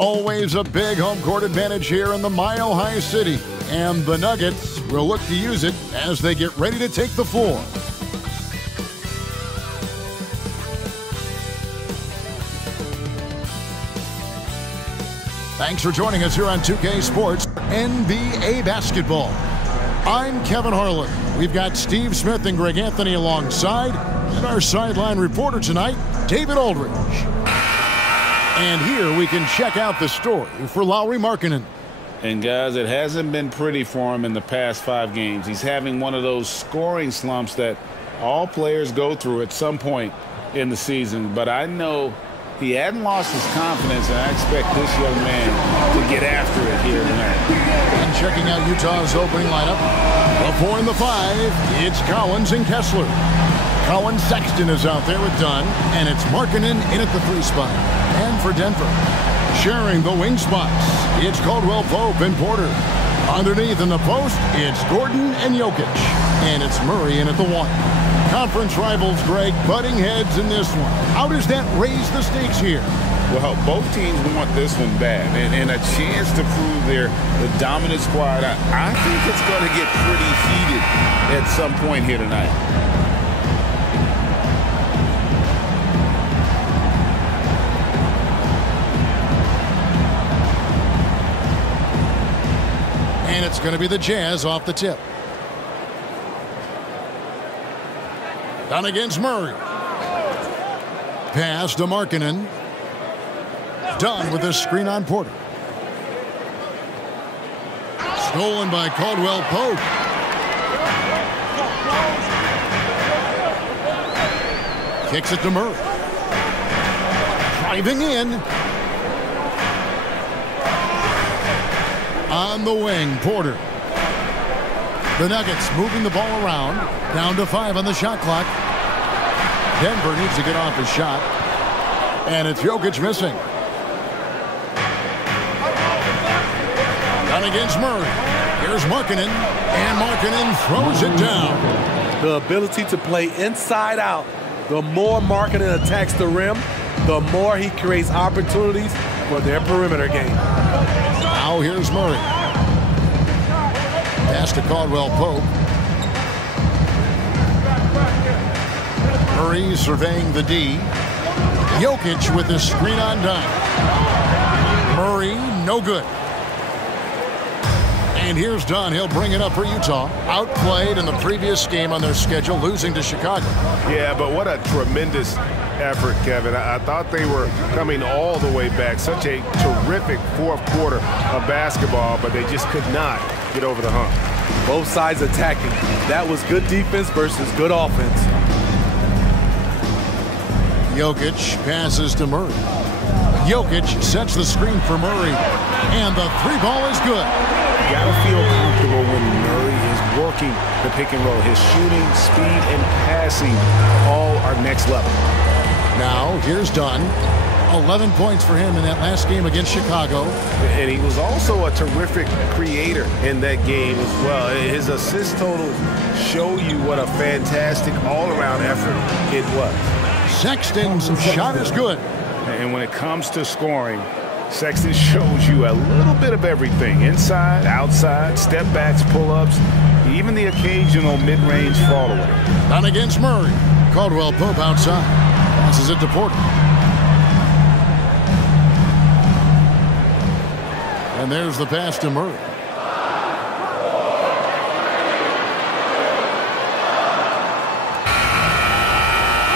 Always a big home court advantage here in the Mile High City, and the Nuggets will look to use it as they get ready to take the floor. Thanks for joining us here on 2K Sports NBA Basketball. I'm Kevin Harlan. We've got Steve Smith and Greg Anthony alongside, and our sideline reporter tonight, David Aldridge. And here we can check out the story for Lauri Markkanen. And guys, it hasn't been pretty for him in the past 5 games. He's having one of those scoring slumps that all players go through at some point in the season. But I know he hadn't lost his confidence, and I expect this young man to get after it here tonight. And checking out Utah's opening lineup, the 4 and the 5, it's Collins and Kessler. Colin Sexton is out there with Dunn, and it's Markkanen in at the 3 spot. And for Denver, sharing the wing spots, it's Caldwell Pope and Porter. Underneath in the post, it's Gordon and Jokic. And it's Murray in at the 1. Conference rivals, Greg, butting heads in this one. How does that raise the stakes here? Well, both teams want this one bad, and a chance to prove they're the dominant squad. I think it's going to get pretty heated at some point here tonight. And it's going to be the Jazz off the tip. Down against Murray. Pass to Markkanen. Done with a screen on Porter. Stolen by Caldwell Pope. Kicks it to Murray. Driving in. On the wing, Porter. The Nuggets moving the ball around. Down to 5 on the shot clock. Denver needs to get off his shot. And it's Jokic missing. Down against Murray. Here's Markkanen. And Markkanen throws it down. The ability to play inside out. The more Markkanen attacks the rim, the more he creates opportunities for their perimeter game. Now here's Murray. Pass to Caldwell Pope. Murray surveying the D. Jokic with the screen on dime. Murray, no good. And here's Dunn. He'll bring it up for Utah. Outplayed in the previous game on their schedule, losing to Chicago. Yeah, but what a tremendous effort, Kevin. I thought they were coming all the way back. Such a terrific 4th quarter of basketball, but they just could not get over the hump. Both sides attacking. That was good defense versus good offense. Jokic passes to Murray. Jokic sets the screen for Murray. And the 3 ball is good. You gotta feel comfortable when Murray is working the pick and roll. His shooting, speed, and passing all are next level. Now, here's Dunn. 11 points for him in that last game against Chicago. And he was also a terrific creator in that game as well. His assist totals show you what a fantastic all-around effort it was. Sexton's shot is good. And when it comes to scoring, Sexton shows you a little bit of everything. Inside, outside, step backs, pull-ups, even the occasional mid-range fall away. Down against Murray. Caldwell Pope outside. Passes it to Porter. And there's the pass to Murray.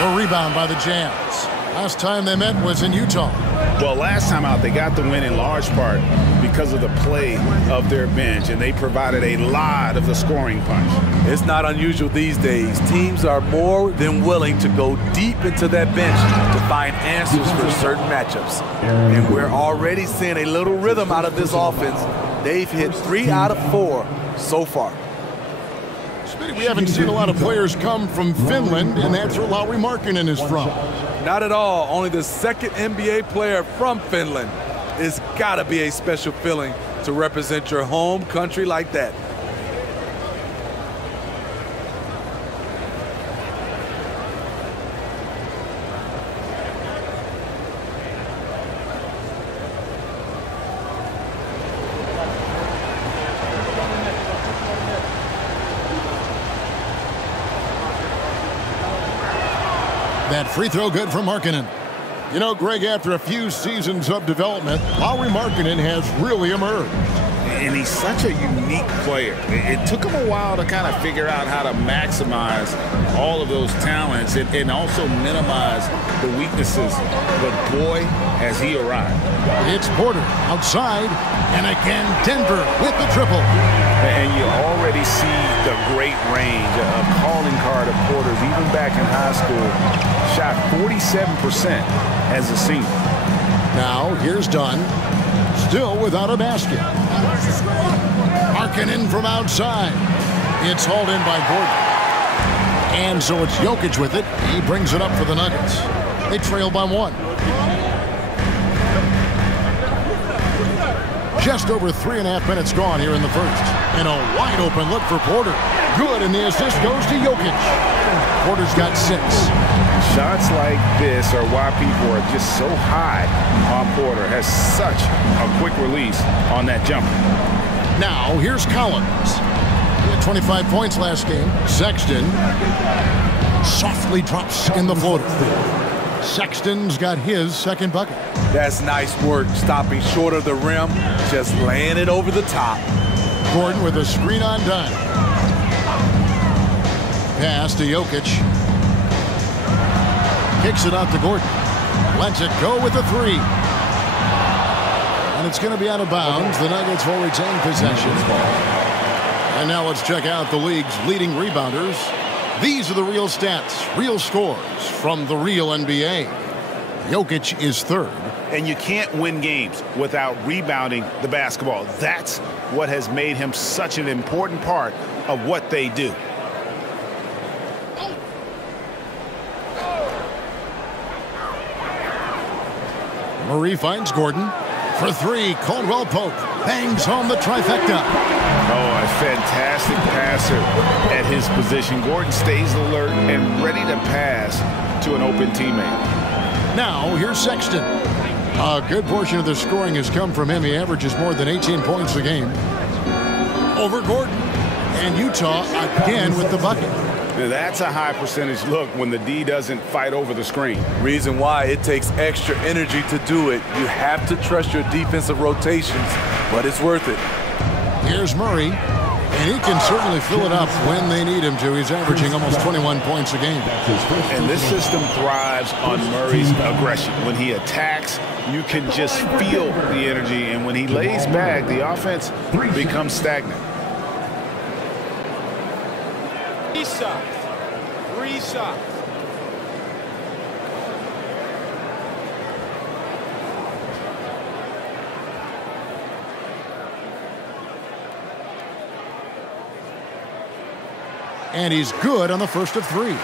The rebound by the Jazz. Last time they met was in Utah. Well, last time out, they got the win in large part because of the play of their bench, and they provided a lot of the scoring punch. It's not unusual these days. Teams are more than willing to go deep into that bench to find answers for certain matchups. And we're already seeing a little rhythm out of this offense. They've hit 3 out of 4 so far. We haven't seen a lot of players come from Finland, and that's where Lauri Markkanen is from. Not at all. Only the 2nd NBA player from Finland. It's got to be a special feeling to represent your home country like that. That free throw good from Markkanen. You know, Greg, after a few seasons of development, Lauri Markkanen has really emerged. And he's such a unique player. It took him a while to kind of figure out how to maximize all of those talents and also minimize the weaknesses. But boy, has he arrived. It's Porter outside, and again Denver with the triple. And you already see the great range, a calling card of Porter's. Even back in high school, shot 47% as a senior. Now here's Dunn, still without a basket. Markkanen from outside. It's hauled in by Gordon. And so it's Jokic with it. He brings it up for the Nuggets. They trail by 1. Just over 3.5 minutes gone here in the first. And a wide open look for Porter. Good, and the assist goes to Jokic. Porter's got 6. Shots like this are why people are just so high on Porter. Has such a quick release on that jumper. Now, here's Collins. He had 25 points last game. Sexton softly drops in the floater. Sexton's got his second bucket. That's nice work, stopping short of the rim, just laying it over the top. Gordon with a screen on Dunn. Pass to Jokic. Kicks it out to Gordon. Lets it go with a 3. And it's going to be out of bounds. The Nuggets will retain possession. And now let's check out the league's leading rebounders. These are the real stats, real scores from the real NBA. Jokic is third. And you can't win games without rebounding the basketball. That's what has made him such an important part of what they do. Murray finds Gordon. For 3, Caldwell Pope bangs home the trifecta. Oh, a fantastic passer at his position. Gordon stays alert and ready to pass to an open teammate. Now, here's Sexton. A good portion of the scoring has come from him. He averages more than 18 points a game. Over Gordon. And Utah again with the bucket. That's a high percentage look when the D doesn't fight over the screen. Reason why it takes extra energy to do it. You have to trust your defensive rotations, but it's worth it. Here's Murray, and he can certainly fill it up when they need him to. He's averaging almost 21 points a game. And this system thrives on Murray's aggression. When he attacks, you can just feel the energy, and when he lays back, the offense becomes stagnant. 3 shots. And he's good on the first of 3.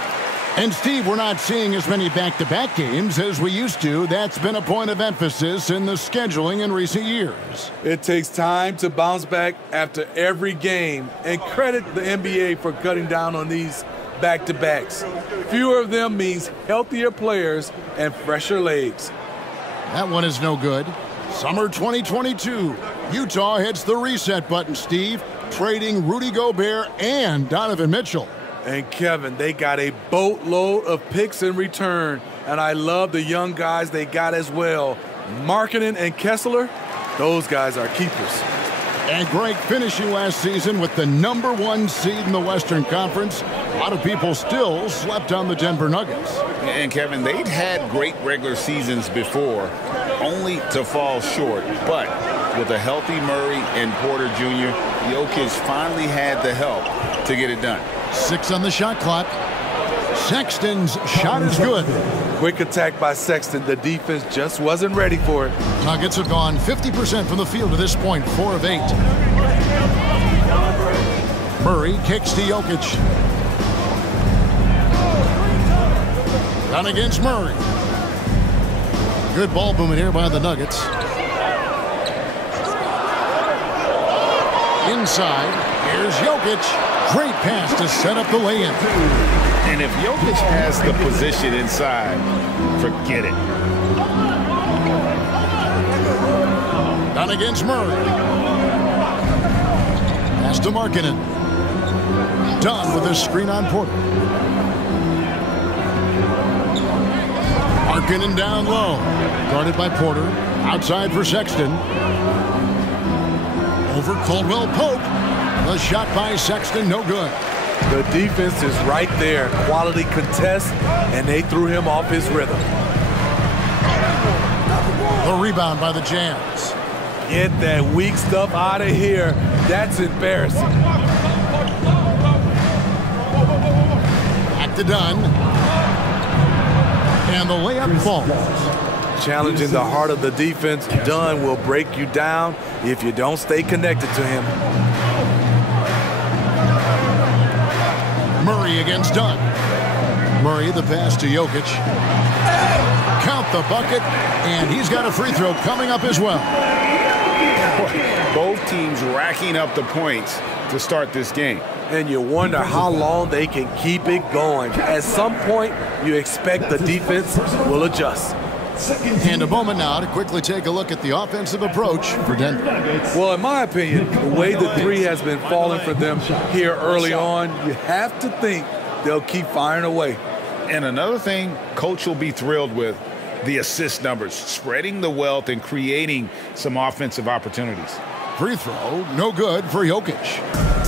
And Steve, we're not seeing as many back-to-back games as we used to. That's been a point of emphasis in the scheduling in recent years. It takes time to bounce back after every game, and credit the NBA for cutting down on these back-to-backs. Fewer of them means healthier players and fresher legs. That one is no good. Summer 2022. Utah hits the reset button, Steve, trading Rudy Gobert and Donovan Mitchell. And Kevin, they got a boatload of picks in return, and I love the young guys they got as well. Markkanen and Kessler, those guys are keepers. And Greg, finishing last season with the #1 seed in the Western Conference, a lot of people still slept on the Denver Nuggets. And Kevin, they'd had great regular seasons before, only to fall short. But with a healthy Murray and Porter Jr., Jokic finally had the help to get it done. 6 on the shot clock. Sexton's shot is good. Quick attack by Sexton. The defense just wasn't ready for it. Nuggets have gone 50% from the field to this point, 4 of 8. Murray kicks to Jokic. Down against Murray. Good ball movement here by the Nuggets. Inside, here's Jokic. Great pass to set up the lay-in. And if Jokic has the position inside, forget it. Down against Murray. Pass to Markkanen. Done with a screen on Porter. Markkanen down low. Guarded by Porter. Outside for Sexton. Over Caldwell Pope. The shot by Sexton, no good. The defense is right there. Quality contest, and they threw him off his rhythm. The rebound by the Jams. Get that weak stuff out of here. That's embarrassing. Back to Dunn. And the layup falls. Challenging the heart of the defense. Dunn will break you down if you don't stay connected to him. Murray against Dunn. Murray the pass to Jokic. Count the bucket, and he's got a free throw coming up as well. Both teams racking up the points to start this game. And you wonder how long they can keep it going. At some point, you expect the defense will adjust. And a moment now to quickly take a look at the offensive approach for Denver. Well, in my opinion, the way the three has been falling for them here early on, you have to think they'll keep firing away. And another thing Coach will be thrilled with, the assist numbers, spreading the wealth and creating some offensive opportunities. Free throw, no good for Jokic.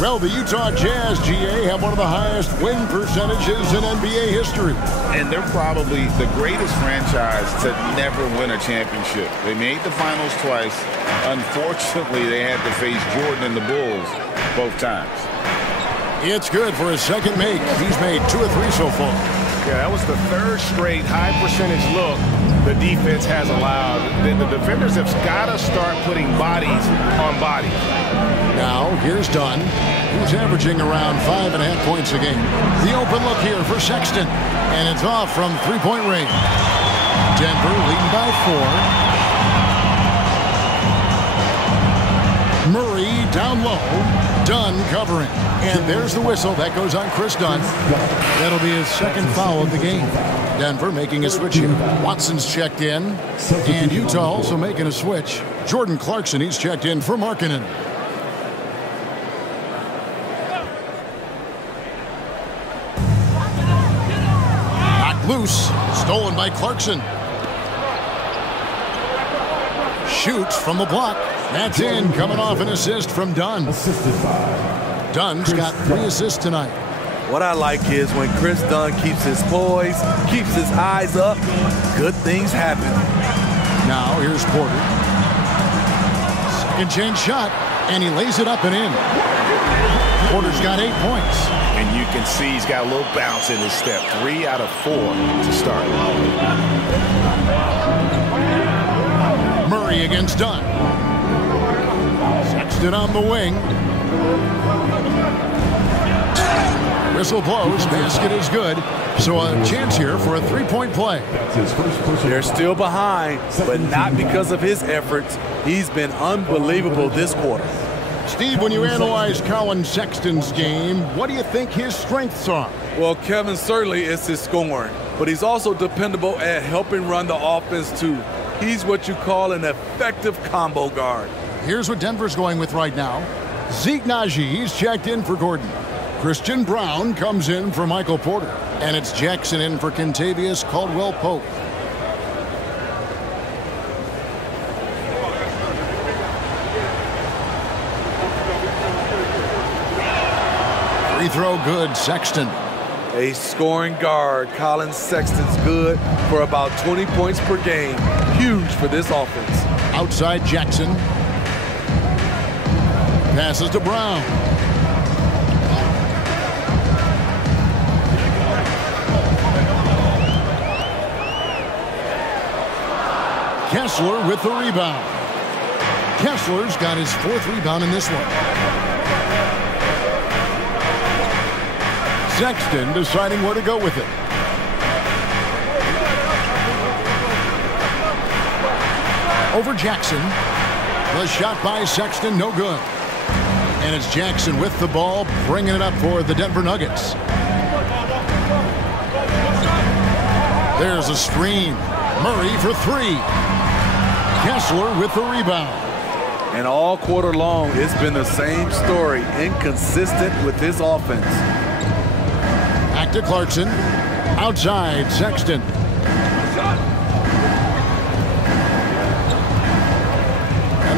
Well, the Utah Jazz, GA, have one of the highest win percentages in NBA history. And they're probably the greatest franchise to never win a championship. They made the finals twice. Unfortunately, they had to face Jordan and the Bulls both times. It's good for his second make. He's made 2 or 3 so far. Yeah, that was the third straight high percentage look the defense has allowed. The defenders have got to start putting bodies on bodies. Now, here's Dunn, who's averaging around 5.5 points a game. The open look here for Sexton, and it's off from three-point range. Denver leading by 4. Murray down low. Dunn covering. And there's the whistle. That goes on Chris Dunn. That'll be his second foul of the game. Denver making a switch here. Watson's checked in. And Utah also making a switch. Jordan Clarkson, he's checked in for Markkanen. Knocked loose. Stolen by Clarkson. Shoots from the block. That's in, coming off an assist from Dunn. Dunn's got 3 assists tonight. What I like is when Chris Dunn keeps his poise, keeps his eyes up, good things happen. Now here's Porter. Second chance shot, and he lays it up and in. Porter's got 8 points. And you can see he's got a little bounce in his step. 3 out of 4 to start. Murray against Dunn. Sexton on the wing. Whistle blows. Basket is good. So a chance here for a 3-point play. They're still behind, but not because of his efforts. He's been unbelievable this quarter. Steve, when you analyze Colin Sexton's game, what do you think his strengths are? Well, Kevin, certainly it's his scoring, but he's also dependable at helping run the offense too. He's what you call an effective combo guard. Here's what Denver's going with right now. Zeke Naji, he's checked in for Gordon. Christian Brown comes in for Michael Porter. And it's Jackson in for Kentavious Caldwell-Pope. Free throw good, Sexton. A scoring guard, Colin Sexton's good for about 20 points per game. Huge for this offense. Outside Jackson. Passes to Brown. Kessler with the rebound. Kessler's got his 4th rebound in this one. Sexton deciding where to go with it. Over Jackson. The shot by Sexton, no good. And it's Jackson with the ball, bringing it up for the Denver Nuggets. There's a screen. Murray for 3. Kessler with the rebound. And all quarter long, it's been the same story, inconsistent with his offense. Back to Clarkson. Outside, Sexton.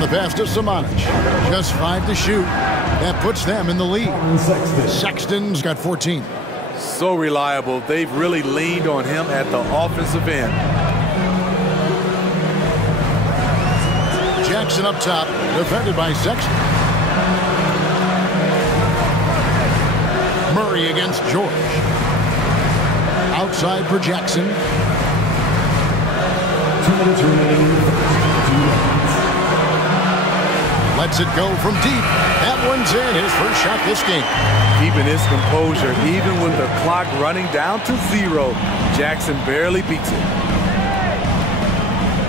the pass to Samanic. Just 5 to shoot. That puts them in the lead. Sexton's got 14. So reliable. They've really leaned on him at the offensive end. Jackson up top, defended by Sexton. Murray against George. Outside for Jackson. 2 minutes remaining. Lets it go from deep. That one's in. His first shot this game. Keeping his composure even with the clock running down to 0. Jackson barely beats it.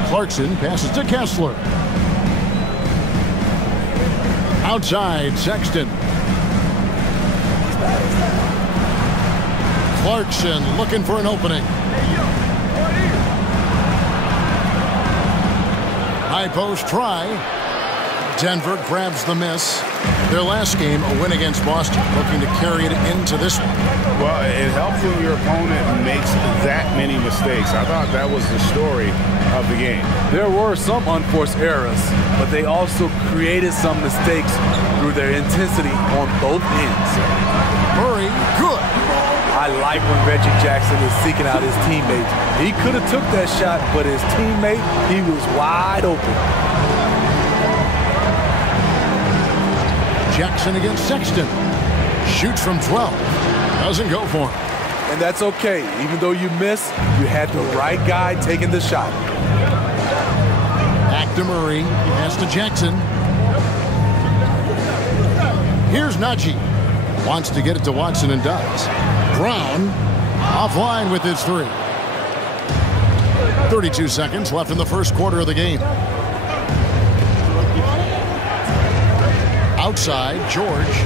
Clarkson passes to Kessler. Outside, Sexton. Clarkson looking for an opening. High post try. Denver grabs the miss. Their last game, a win against Boston, looking to carry it into this one. Well, it helps when your opponent makes that many mistakes. I thought that was the story of the game. There were some unforced errors, but they also created some mistakes through their intensity on both ends. Murray, good. I like when Reggie Jackson is seeking out his teammates. He could have took that shot, but his teammate, he was wide open. Jackson against Sexton. Shoots from 12. Doesn't go for him. And that's okay. Even though you miss, you had the right guy taking the shot. Back to Murray. Pass to Jackson. Here's Najee. Wants to get it to Watson and does. Brown offline with his 3. 32 seconds left in the first quarter of the game. Outside, George.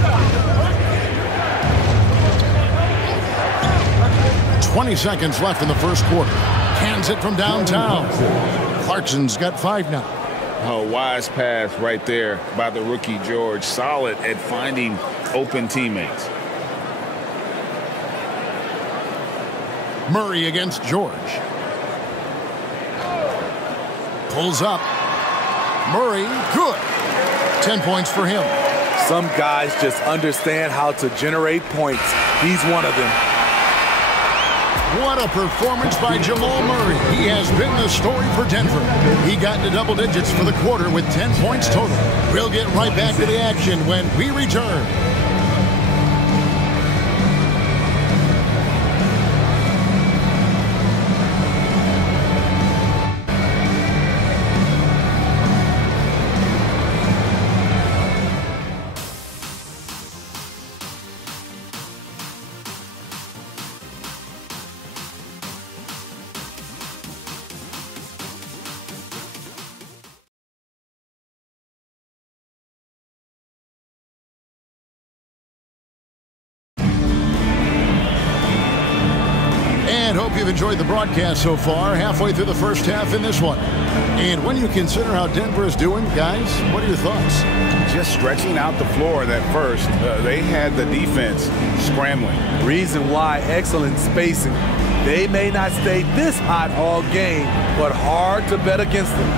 20 seconds left in the first quarter. Cans it from downtown. Clarkson's got 5 now. A wise pass right there by the rookie George. Solid at finding open teammates. Murray against George. Pulls up. Murray, good. 10 points for him. Some guys just understand how to generate points. He's one of them. What a performance by Jamal Murray. He has been the story for Denver. He got into double digits for the quarter with 10 points total. We'll get right back to the action when we return. Hope you've enjoyed the broadcast so far, halfway through the first half in this one. And when you consider how Denver is doing, guys, what are your thoughts? Just stretching out the floor that first. They had the defense scrambling. Reason why, excellent spacing. They may not stay this hot all game, but hard to bet against them.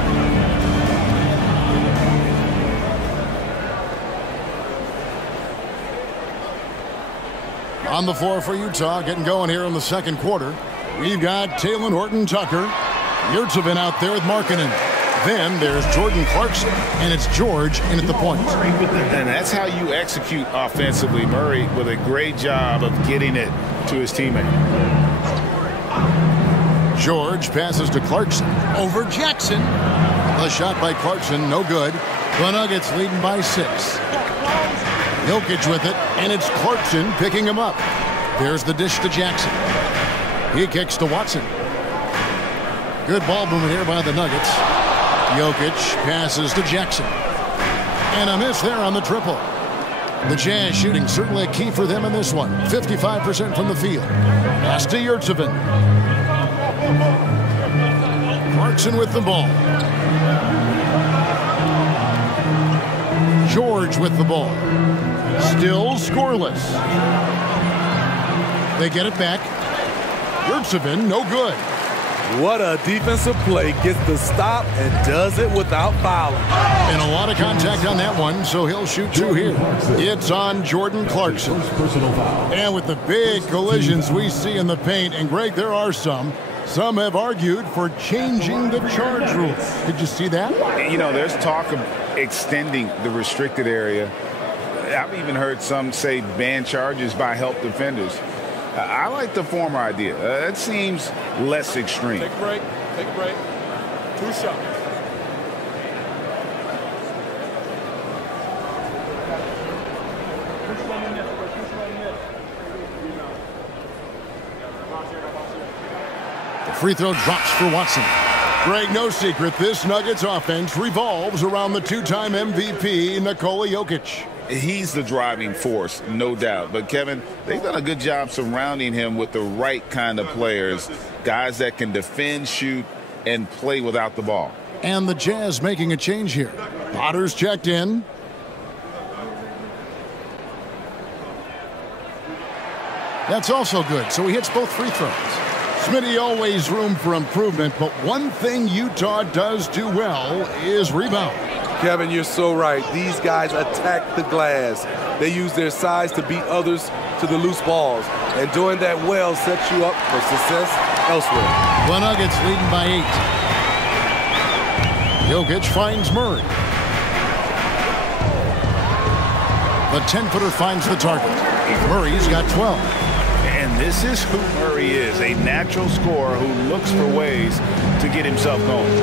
On the floor for Utah, getting going here in the second quarter. We've got Talen Horton-Tucker. Yurtsevin out there with Markkanen. Then there's Jordan Clarkson, and it's George in at the point. And that's how you execute offensively. Murray with a great job of getting it to his teammate. George passes to Clarkson. Over Jackson. The shot by Clarkson, no good. The Nuggets leading by 6. Jokic with it, and it's Clarkson picking him up. There's the dish to Jackson. He kicks to Watson. Good ball movement here by the Nuggets. Jokic passes to Jackson. And a miss there on the triple. The Jazz shooting certainly a key for them in this one. 55% from the field. Pass to Yurtsevin. Clarkson with the ball. George with the ball. Still scoreless. They get it back. Yurtsevin, no good. What a defensive play. Gets the stop and does it without fouling. And a lot of contact on that one, so he'll shoot two here. It's on Jordan Clarkson. And with the big collisions we see in the paint, and Greg, there are some have argued for changing the charge rule. Did you see that? You know, there's talk of extending the restricted area. I've even heard some say ban charges by help defenders. I like the former idea. It seems less extreme. Take a break. Take a break. 2 shots. The free throw drops for Watson. Greg, no secret, this Nuggets offense revolves around the two-time MVP, Nikola Jokic. He's the driving force, no doubt. But, Kevin, they've done a good job surrounding him with the right kind of players, guys that can defend, shoot, and play without the ball. And the Jazz making a change here. Potter's checked in. That's also good, so he hits both free throws. Smitty, always room for improvement, but one thing Utah does do well is rebound. Kevin, you're so right. These guys attack the glass. They use their size to beat others to the loose balls. And doing that well sets you up for success elsewhere. The Nuggets leading by 8. Jokic finds Murray. The 10-footer finds the target. Murray's got 12. And this is who Murray is, a natural scorer who looks for ways to get himself going.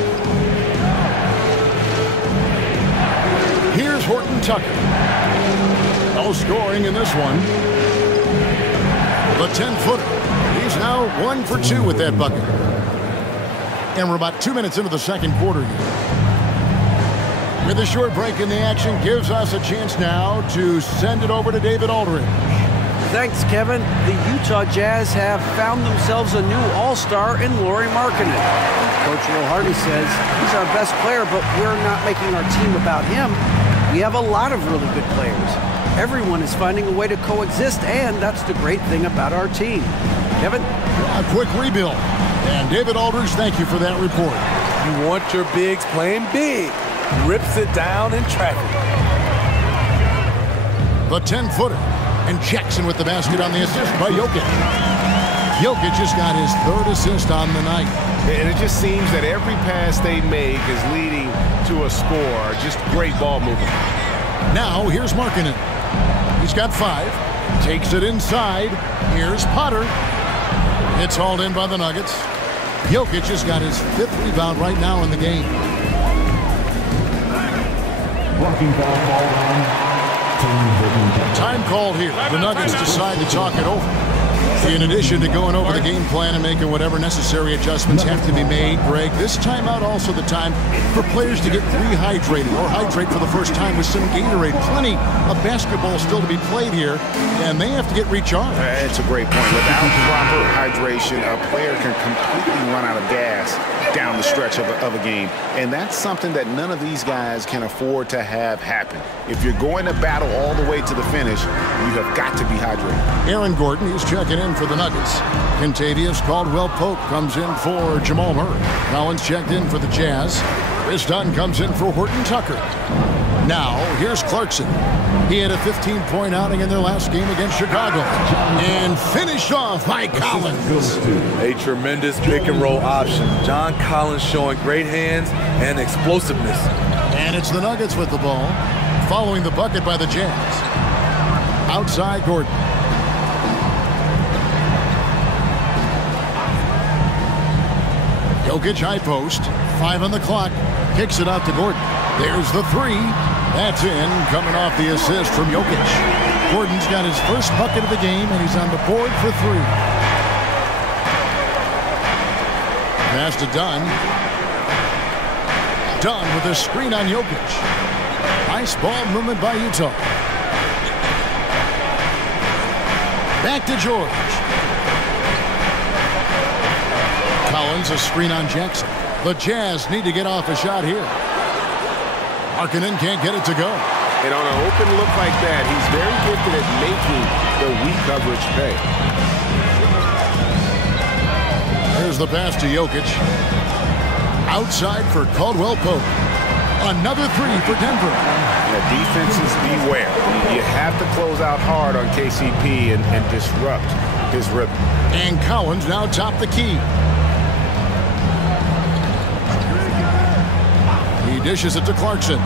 Here's Horton Tucker. No scoring in this one. The 10-footer. He's now 1 for 2 with that bucket. And we're about 2 minutes into the second quarter here. With a short break in the action, gives us a chance now to send it over to David Aldridge. Thanks, Kevin. The Utah Jazz have found themselves a new all-star in Lauri Markkanen. Coach Will Hardy says he's our best player, but we're not making our team about him. We have a lot of really good players. Everyone is finding a way to coexist, and that's the great thing about our team. Kevin? A quick rebuild. And David Aldridge, thank you for that report. You want your bigs playing big. Rips it down in traffic. The 10-footer. And Jackson with the basket on the assist by Jokic. Jokic just got his 3rd assist on the night. And it just seems that every pass they make is leading to a score. Just great ball movement. Now here's Markkanen. He's got 5. Takes it inside. Here's Potter. It's hauled in by the Nuggets. Jokic has got his 5th rebound right now in the game. Blocking foul called on. Time called here. The Nuggets decide to talk it over. In addition to going over the game plan and making whatever necessary adjustments have to be made, Greg, this timeout also the time for players to get rehydrated or hydrate for the first time with some Gatorade. Plenty of basketball still to be played here, and they have to get recharged. That's a great point. Without proper hydration, a player can completely run out of gas down the stretch of a game. And that's something that none of these guys can afford to have happen. If you're going to battle all the way to the finish, you have got to be hydrated. Aaron Gordon, he's checking in for the Nuggets. Contavious Caldwell-Pope comes in for Jamal Murray. Collins checked in for the Jazz. Chris Dunn comes in for Horton Tucker. Now, here's Clarkson. He had a 15-point outing in their last game against Chicago. And finished off by Collins. A tremendous pick-and-roll option. John Collins showing great hands and explosiveness. And it's the Nuggets with the ball, following the bucket by the Jazz. Outside Gordon. Jokic high post. 5 on the clock. Kicks it out to Gordon. There's the 3. That's in, coming off the assist from Jokic. Gordon's got his first bucket of the game, and he's on the board for 3. Pass to Dunn. Dunn with a screen on Jokic. Nice ball movement by Utah. Back to George. Collins, a screen on Jackson. The Jazz need to get off a shot here. Markkanen can't get it to go. And on an open look like that, he's very gifted at making the weak coverage pay. Here's the pass to Jokic. Outside for Caldwell Pope. Another three for Denver. Yeah, defenses beware. You have to close out hard on KCP and disrupt his rhythm. And Collins now top the key. He dishes it to Clarkson.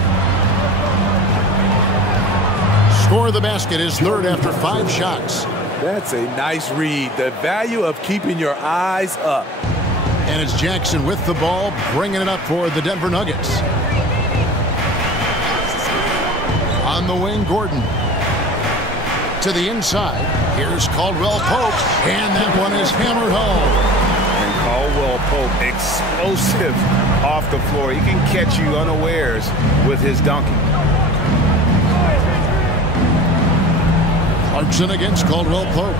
Score of the basket is third after 5 shots. That's a nice read. The value of keeping your eyes up. And it's Jackson with the ball, bringing it up for the Denver Nuggets. On the wing, Gordon. To the inside. Here's Caldwell Pope, and that one is hammered home. And Caldwell Pope, explosive off the floor. He can catch you unawares with his dunking. Clarkson against Caldwell Pope.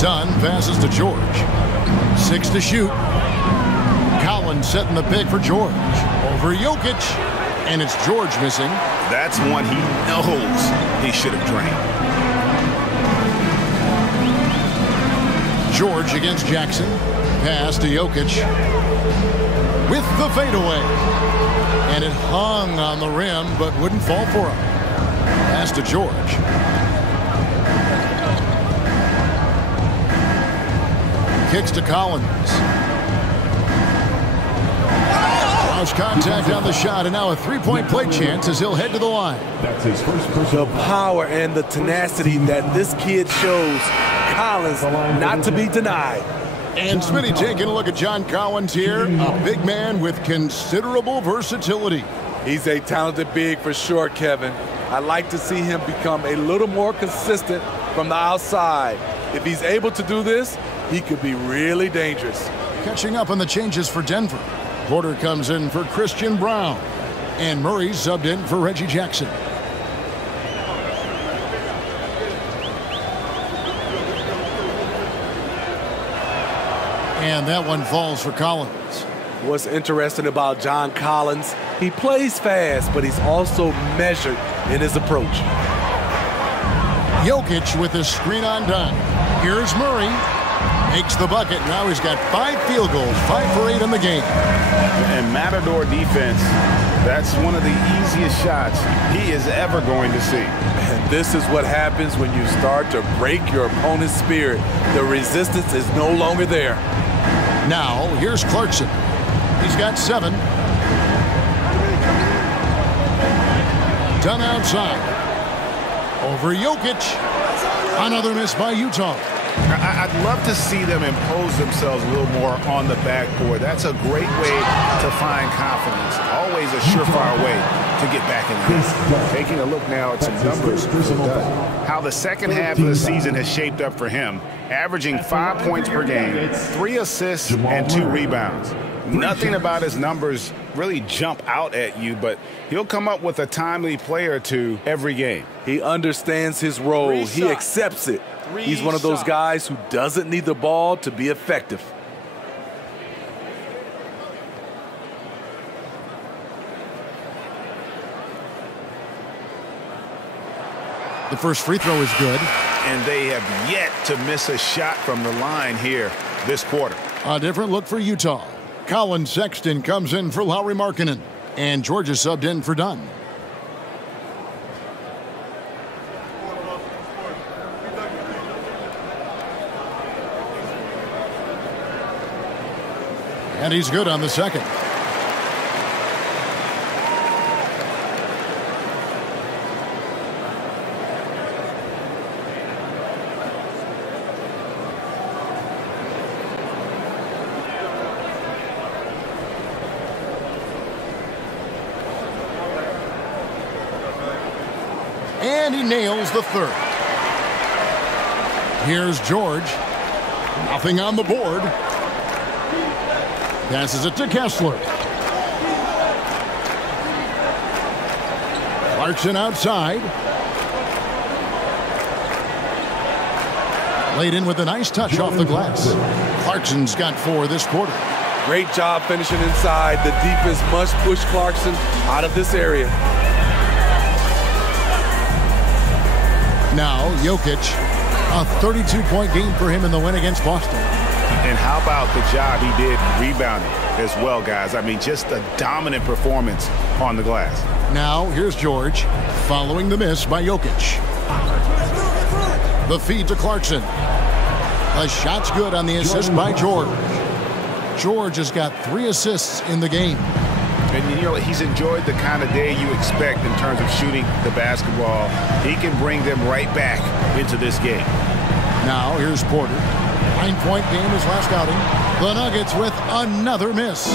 Dunn passes to George. 6 to shoot. Collins setting the pick for George. Over Jokic. And it's George missing. That's one he knows he should have drained. George against Jackson. Pass to Jokic. With the fadeaway. And it hung on the rim, but wouldn't fall for him. Pass to George. Kicks to Collins. Lost contact on the shot, and now a three-point play chance as he'll head to the line. That's his first The personal. power and the tenacity that this kid shows. Collins not to be denied. And Smitty taking a look at John Collins here, a big man with considerable versatility. He's a talented big for sure, Kevin. I'd like to see him become a little more consistent from the outside. If he's able to do this, he could be really dangerous. Catching up on the changes for Denver. Porter comes in for Christian Brown. And Murray subbed in for Reggie Jackson. And that one falls for Collins. What's interesting about John Collins, he plays fast, but he's also measured in his approach. Jokic with his screen on Dunn. Here's Murray. Makes the bucket. Now he's got 5 field goals, 5 for 8 in the game. And Matador defense, that's one of the easiest shots he is ever going to see. And this is what happens when you start to break your opponent's spirit. The resistance is no longer there. Now, here's Clarkson. He's got 7. Dunn outside. Over Jokic. Another miss by Utah. I'd love to see them impose themselves a little more on the backboard. That's a great way to find confidence. Always a surefire way to get back in the game. Taking a look now at some numbers for Dunn. How the second half of the season has shaped up for him. Averaging 5 points per game, 3 assists, and 2 rebounds. Nothing about his numbers really jump out at you, but he'll come up with a timely play or two every game. He understands his role. He accepts it. He's one of those guys who doesn't need the ball to be effective. The first free throw is good. And they have yet to miss a shot from the line here this quarter. A different look for Utah. Colin Sexton comes in for Lauri Markkanen. And Georgia subbed in for Dunn. And he's good on the second. And he nails the third. Here's George. Nothing on the board. Passes it to Kessler. Clarkson outside. Laid in with a nice touch off the glass. Clarkson's got 4 this quarter. Great job finishing inside. The defense must push Clarkson out of this area. Now Jokic A 32-point game for him in the win against Boston. And how about the job he did rebounding as well, guys? I mean, just a dominant performance on the glass. Now, here's George, following the miss by Jokic. The feed to Clarkson. The shot's good on the assist by George. George has got 3 assists in the game. And, you know, he's enjoyed the kind of day you expect in terms of shooting the basketball. He can bring them right back into this game. Now, here's Porter. 9-point game his last outing. The Nuggets with another miss.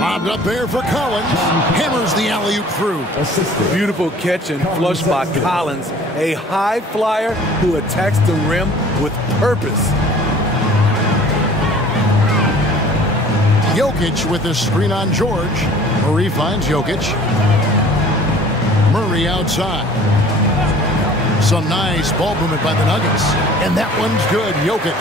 Lobbed up there for Collins. Hammers the alley-oop through. Beautiful catch and flush by Collins. A high flyer who attacks the rim with purpose. Jokic with the screen on George. Murray finds Jokic. Murray outside. Some nice ball movement by the Nuggets. And that one's good. Jokic.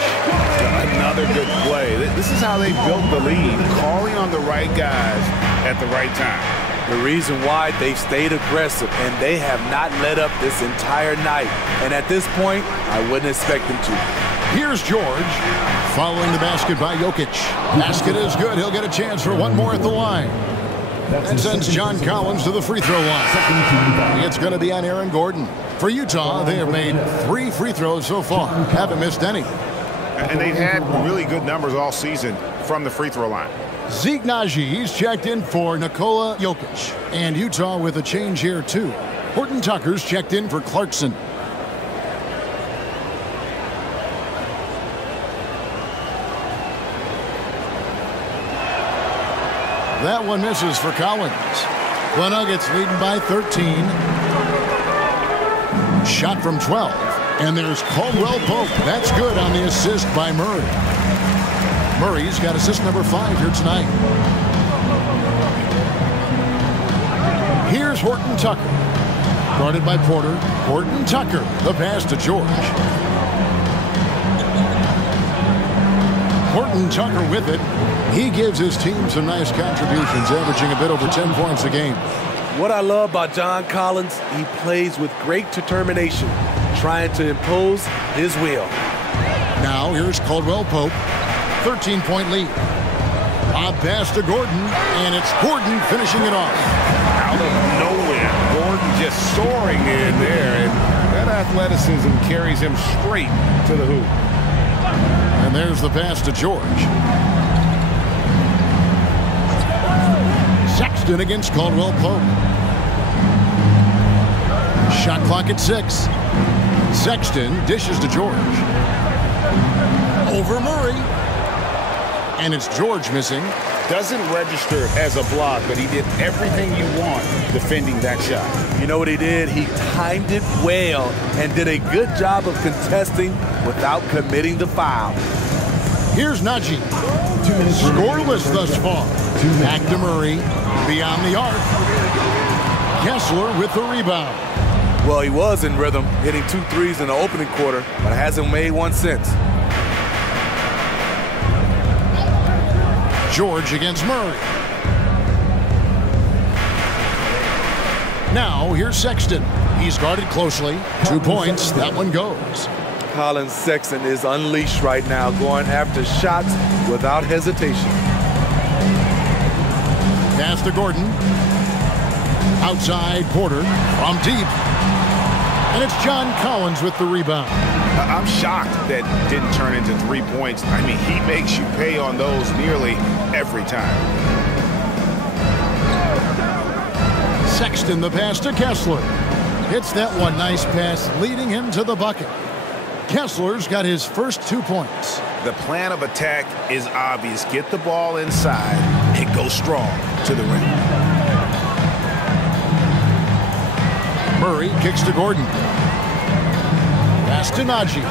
Another good play. This is how they built the lead, calling on the right guys at the right time. The reason why they've stayed aggressive, and they have not let up this entire night. And at this point, I wouldn't expect them to. Here's George, following the basket by Jokic. Basket is good. He'll get a chance for one more at the line. That sends John Collins to the free throw line. It's going to be on Aaron Gordon. For Utah, they have made 3 free throws so far. Haven't missed any. And they've had really good numbers all season from the free throw line. Zeke Naji, he's checked in for Nikola Jokic. And Utah with a change here, too. Horton Tucker's checked in for Clarkson. That one misses for Collins. The Nuggets leading by 13. Shot from 12. And there's Caldwell Pope. That's good on the assist by Murray. Murray's got assist number 5 here tonight. Here's Horton Tucker. Guarded by Porter. Horton Tucker. The pass to George. Horton Tucker with it. He gives his team some nice contributions, averaging a bit over 10 points a game. What I love about John Collins, he plays with great determination, trying to impose his will. Now here's Caldwell Pope. 13-point lead. Lob pass to Gordon, and it's Gordon finishing it off. Out of nowhere, Gordon just soaring in there, and that athleticism carries him straight to the hoop. And there's the pass to George. Sexton against Caldwell Pope. Shot clock at 6. Sexton dishes to George. Over Murray. And it's George missing. Doesn't register as a block, but he did everything you want defending that shot. You know what he did? He timed it well and did a good job of contesting without committing the foul. Here's Naji. Scoreless thus far. Back to Murray. Beyond the arc. Kessler with the rebound. Well, he was in rhythm, hitting 2 threes in the opening quarter, but hasn't made one since. George against Murray. Now, here's Sexton. He's guarded closely. 2 points. That one goes. Colin Sexton is unleashed right now, going after shots without hesitation. Pass to Gordon. Outside Porter from deep. And it's John Collins with the rebound. I'm shocked that didn't turn into 3 points. I mean, he makes you pay on those nearly every time. Sexton the pass to Kessler. Hits that one. Nice pass, leading him to the bucket. Kessler's got his first 2 points. The plan of attack is obvious. Get the ball inside and go strong to the rim. Murray kicks to Gordon. Pass to Naji.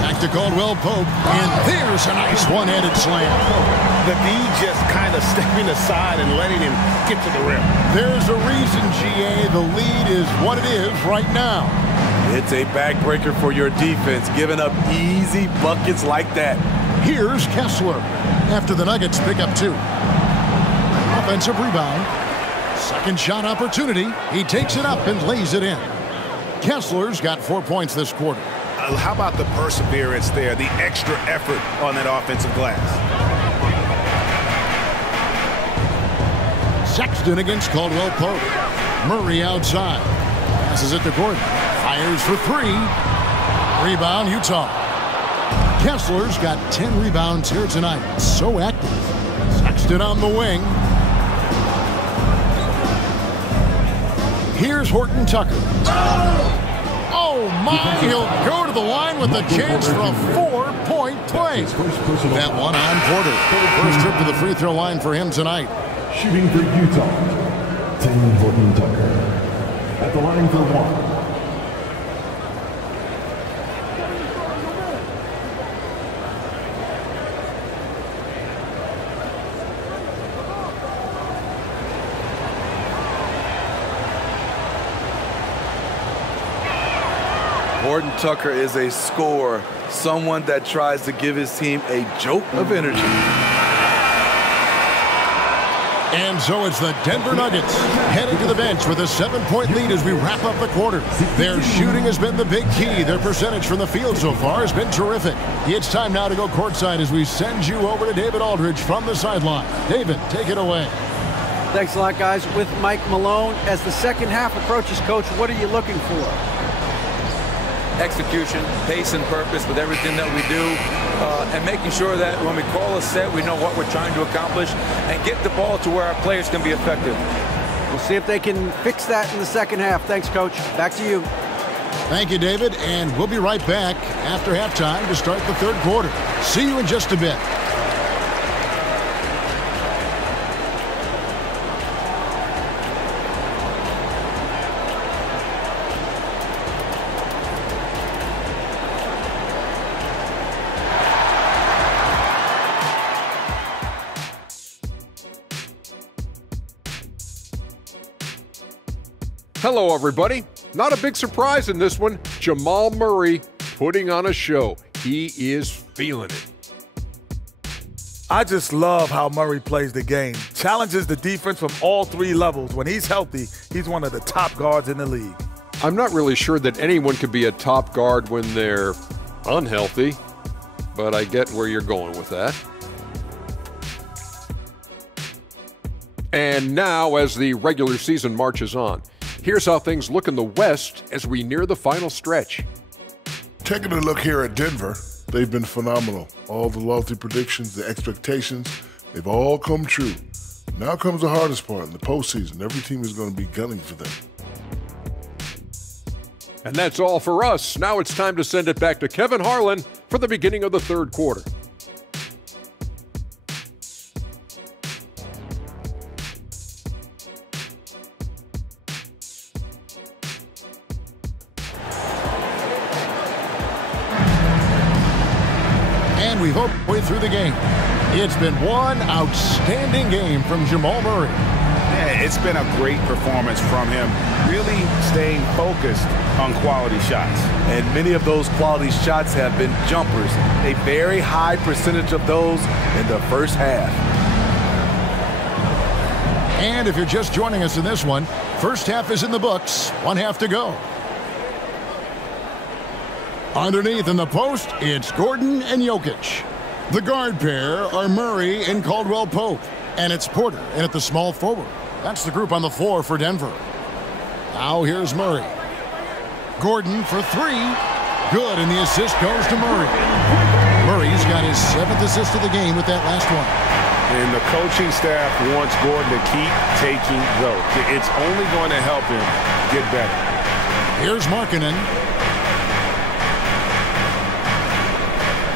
Back to Caldwell Pope. And there's a nice one-handed slam. The D just kind of stepping aside and letting him get to the rim. There's a reason, GA. The lead is what it is right now. It's a backbreaker for your defense, giving up easy buckets like that. Here's Kessler after the Nuggets pick up 2. Offensive rebound. Second shot opportunity. He takes it up and lays it in. Kessler's got 4 points this quarter. How about the perseverance there, the extra effort on that offensive glass? Sexton against Caldwell Pope. Murray outside. Passes it to Gordon. Fires for 3. Rebound, Utah. Kessler's got 10 rebounds here tonight. So active. Sexton on the wing. Here's Horton Tucker. Oh, my. He'll go to the line with a chance for a 4-point play. That one on Porter. First trip to the free throw line for him tonight. Shooting for Utah, Tim Horton Tucker. At the line for 1. Horton Tucker is a scorer, someone that tries to give his team a jolt of energy. And so it's the Denver Nuggets heading to the bench with a 7-point lead as we wrap up the quarter. Their shooting has been the big key. Their percentage from the field so far has been terrific. It's time now to go courtside as we send you over to David Aldridge from the sideline. David, take it away. Thanks a lot, guys. With Mike Malone, as the second half approaches, Coach, what are you looking for? Execution, pace and purpose with everything that we do, and making sure that when we call a set, we know what we're trying to accomplish and get the ball to where our players can be effective. We'll see if they can fix that in the second half. Thanks, Coach. Back to you. Thank you, David, and we'll be right back after halftime to start the third quarter. See you in just a bit. Hello, everybody. Not a big surprise in this one. Jamal Murray putting on a show. He is feeling it. I just love how Murray plays the game. Challenges the defense from all 3 levels. When he's healthy, he's one of the top guards in the league. I'm not really sure that anyone could be a top guard when they're unhealthy, but I get where you're going with that. And now, as the regular season marches on, here's how things look in the West as we near the final stretch. Taking a look here at Denver, they've been phenomenal. All the lofty predictions, the expectations, they've all come true. Now comes the hardest part in the postseason. Every team is going to be gunning for them. And that's all for us. Now it's time to send it back to Kevin Harlan for the beginning of the third quarter. We've halfway through the game. It's been one outstanding game from Jamal Murray. Yeah, it's been a great performance from him, really staying focused on quality shots. And many of those quality shots have been jumpers, a very high percentage of those in the first half. And if you're just joining us in this one, first half is in the books, 1 half to go. Underneath in the post, it's Gordon and Jokic. The guard pair are Murray and Caldwell Pope. And it's Porter in at the small forward. That's the group on the floor for Denver. Now here's Murray. Gordon for 3. Good, and the assist goes to Murray. Murray's got his 7th assist of the game with that last one. And the coaching staff wants Gordon to keep taking those. It's only going to help him get better. Here's Markkanen.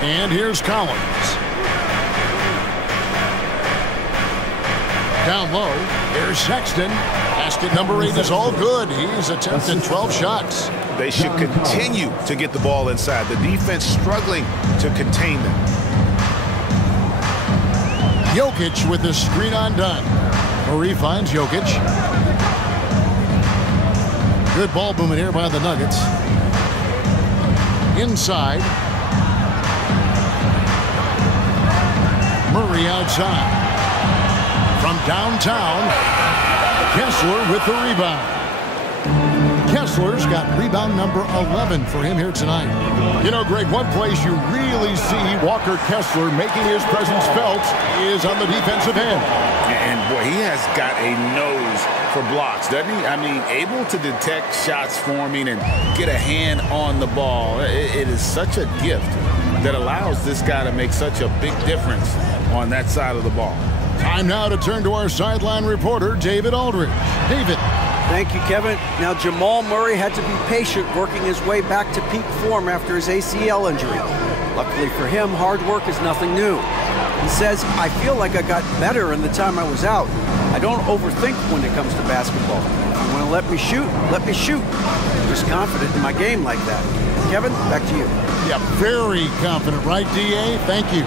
And here's Collins. Down low, here's Sexton. Basket number 8 is all good. He's attempted 12 shots. They should continue to get the ball inside. The defense struggling to contain them. Jokic with the screen undone. Murray finds Jokic. Good ball movement here by the Nuggets. Inside. Murray outside. From downtown, Kessler with the rebound. Kessler Kessler's got rebound number 11 for him here tonight. You know, Greg, one place you really see Walker Kessler making his presence felt is on the defensive end. And boy, he has got a nose for blocks, doesn't he? I mean, able to detect shots forming and get a hand on the ball. It is such a gift that allows this guy to make such a big difference on that side of the ball. Time now to turn to our sideline reporter, David Aldridge. David. Thank you, Kevin. Now, Jamal Murray had to be patient working his way back to peak form after his ACL injury. Luckily for him, hard work is nothing new. He says, I feel like I got better in the time I was out. I don't overthink when it comes to basketball. If you want to let me shoot, let me shoot. I'm just confident in my game like that. Kevin, back to you. Yeah, very confident, right, D.A.? Thank you.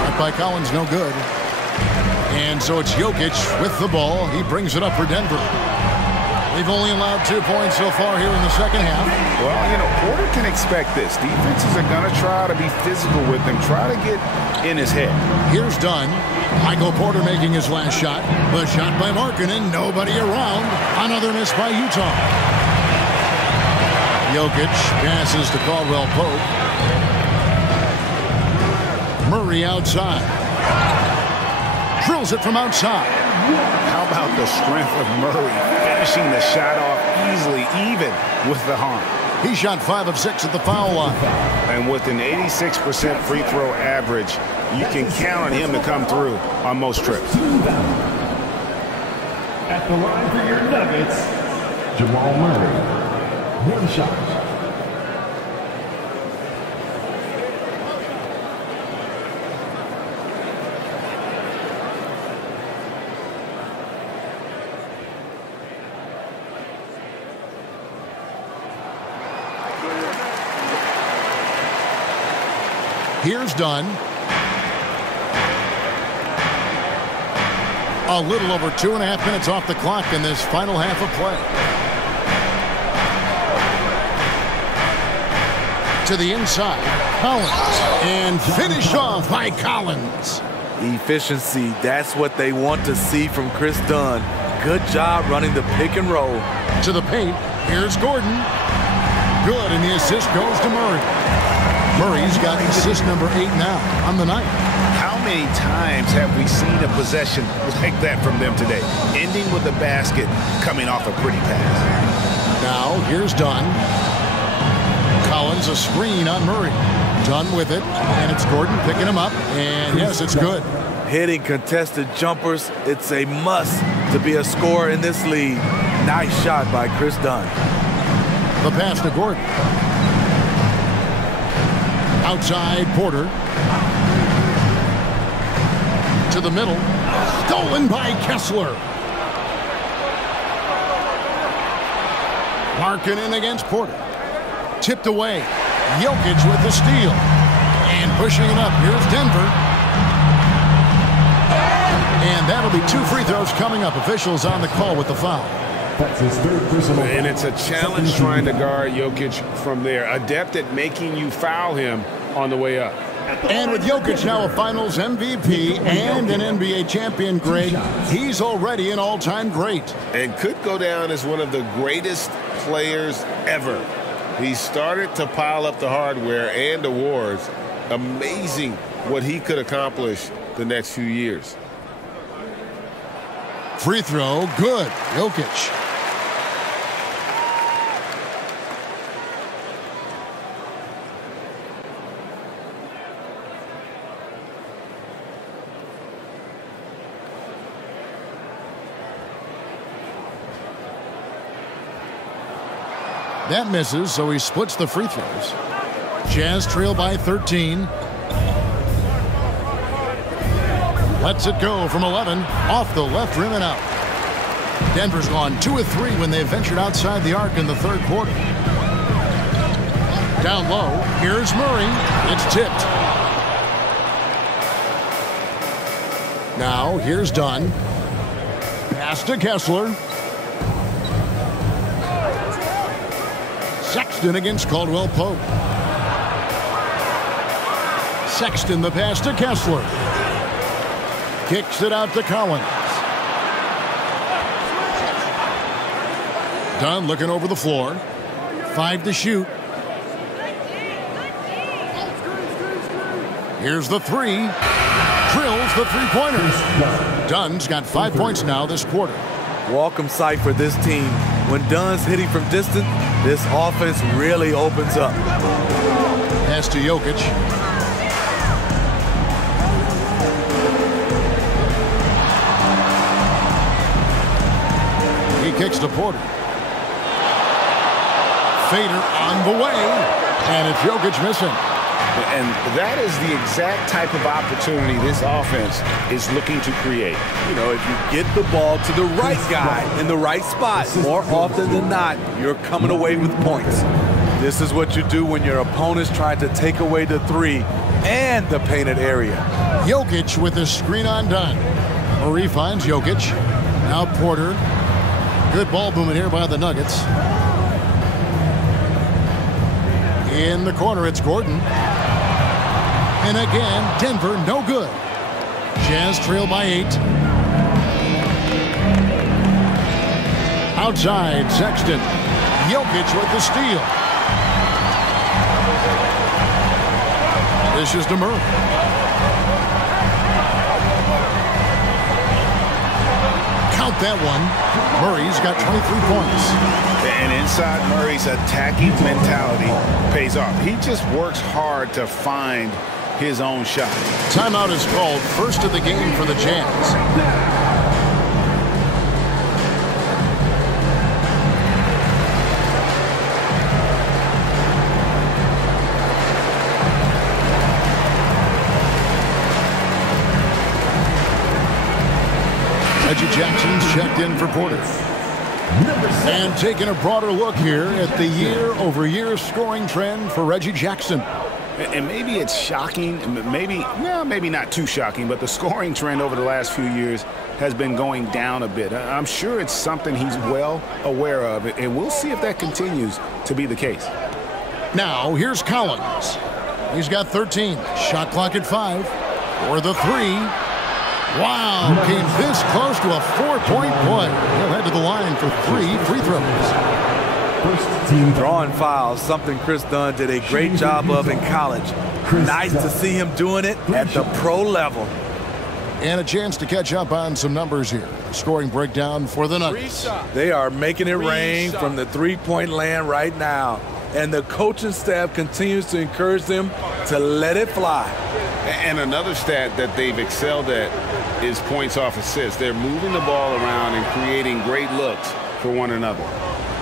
Shot by Collins, no good. And so it's Jokic with the ball. He brings it up for Denver. They've only allowed 2 points so far here in the second half. Well, you know, Porter can expect this. Defenses are going to try to be physical with him, try to get in his head. Here's Dunn. Michael Porter making his last shot. The shot by Markkanen, nobody around. Another miss by Utah. Jokic passes to Caldwell Pope. Murray outside. Drills it from outside. How about the strength of Murray finishing the shot off easily, even with the harm? He shot 5 of 6 at the foul line. And with an 86% free throw average, you can count on him to come through on most trips. At the line for your Nuggets, Jamal Murray. 1 shot. Here's Dunn. A little over 2.5 minutes off the clock in this final half of play. To the inside, Collins. And finished off by Collins. Efficiency, that's what they want to see from Chris Dunn. Good job running the pick and roll. To the paint, here's Gordon. Good, and the assist goes to Murray. Murray's got assist number 8 now on the night. How many times have we seen a possession like that from them today? Ending with a basket, coming off a pretty pass. Now, here's Dunn. Collins, a screen on Murray. Dunn with it, and it's Gordon picking him up, and yes, it's good. Hitting contested jumpers, it's a must to be a scorer in this league. Nice shot by Chris Dunn. The pass to Gordon. Outside, Porter. To the middle. Stolen by Kessler. Markkanen against Porter. Tipped away. Jokic with the steal. And pushing it up. Here's Denver. And that'll be 2 free throws coming up. Officials on the call with the foul. That's his 3rd personal. And it's a challenge trying to guard Jokic from there. Adept at making you foul him on the way up. And with Jokic now a Finals MVP and an NBA champion, Greg, he's already an all-time great. And could go down as one of the greatest players ever. He started to pile up the hardware and awards. Amazing what he could accomplish the next few years. Free throw, good. Jokic. That misses, so he splits the free throws. Jazz trail by 13. Lets it go from 11, off the left rim and out. Denver's gone 2 of 3 when they ventured outside the arc in the 3rd quarter. Down low, here's Murray. It's tipped. Now, here's Dunn. Pass to Kessler. Sexton against Caldwell Pope. Sexton the pass to Kessler. Kicks it out to Collins. Dunn looking over the floor. 5 to shoot. Here's the 3. Drills the three-pointer. Dunn's got 5 points now this quarter. Welcome sight for this team. When Dunn's hitting from distance, this offense really opens up. Pass to Jokic. He kicks to Porter. Fader on the way, and it's Jokic missing. And that is the exact type of opportunity this offense is looking to create. You know, if you get the ball to the right guy in the right spot, more often than not, you're coming away with points. This is what you do when your opponent's trying to take away the 3 and the painted area. Jokic with a screen on Dunn. Murray finds Jokic. Now Porter. Good ball movement here by the Nuggets. In the corner, it's Gordon. And again, Denver no good. Jazz trail by 8. Outside, Sexton. Jokic with the steal. This is to Murray. Count that one. Murray's got 23 points. And inside Murray's attacking mentality pays off. He just works hard to find his own shot. Timeout is called, first of the game for the Jazz. Reggie Jackson's checked in for Porter. And taking a broader look here at the year-over-year scoring trend for Reggie Jackson. And maybe it's shocking, maybe not too shocking, but the scoring trend over the last few years has been going down a bit. I'm sure it's something he's well aware of, and we'll see if that continues to be the case. Now, here's Collins. He's got 13. Shot clock at 5. For the 3. Wow, came this close to a 4-point play. He'll head to the line for 3 free throws. First team drawing fouls, something Chris Dunn did a great job of in college. Nice to see him doing it at the pro level. And a chance to catch up on some numbers here. Scoring breakdown for the Nuggets. They are making it rain from the three-point land right now. And the coaching staff continues to encourage them to let it fly. And another stat that they've excelled at is points off assists. They're moving the ball around and creating great looks for one another.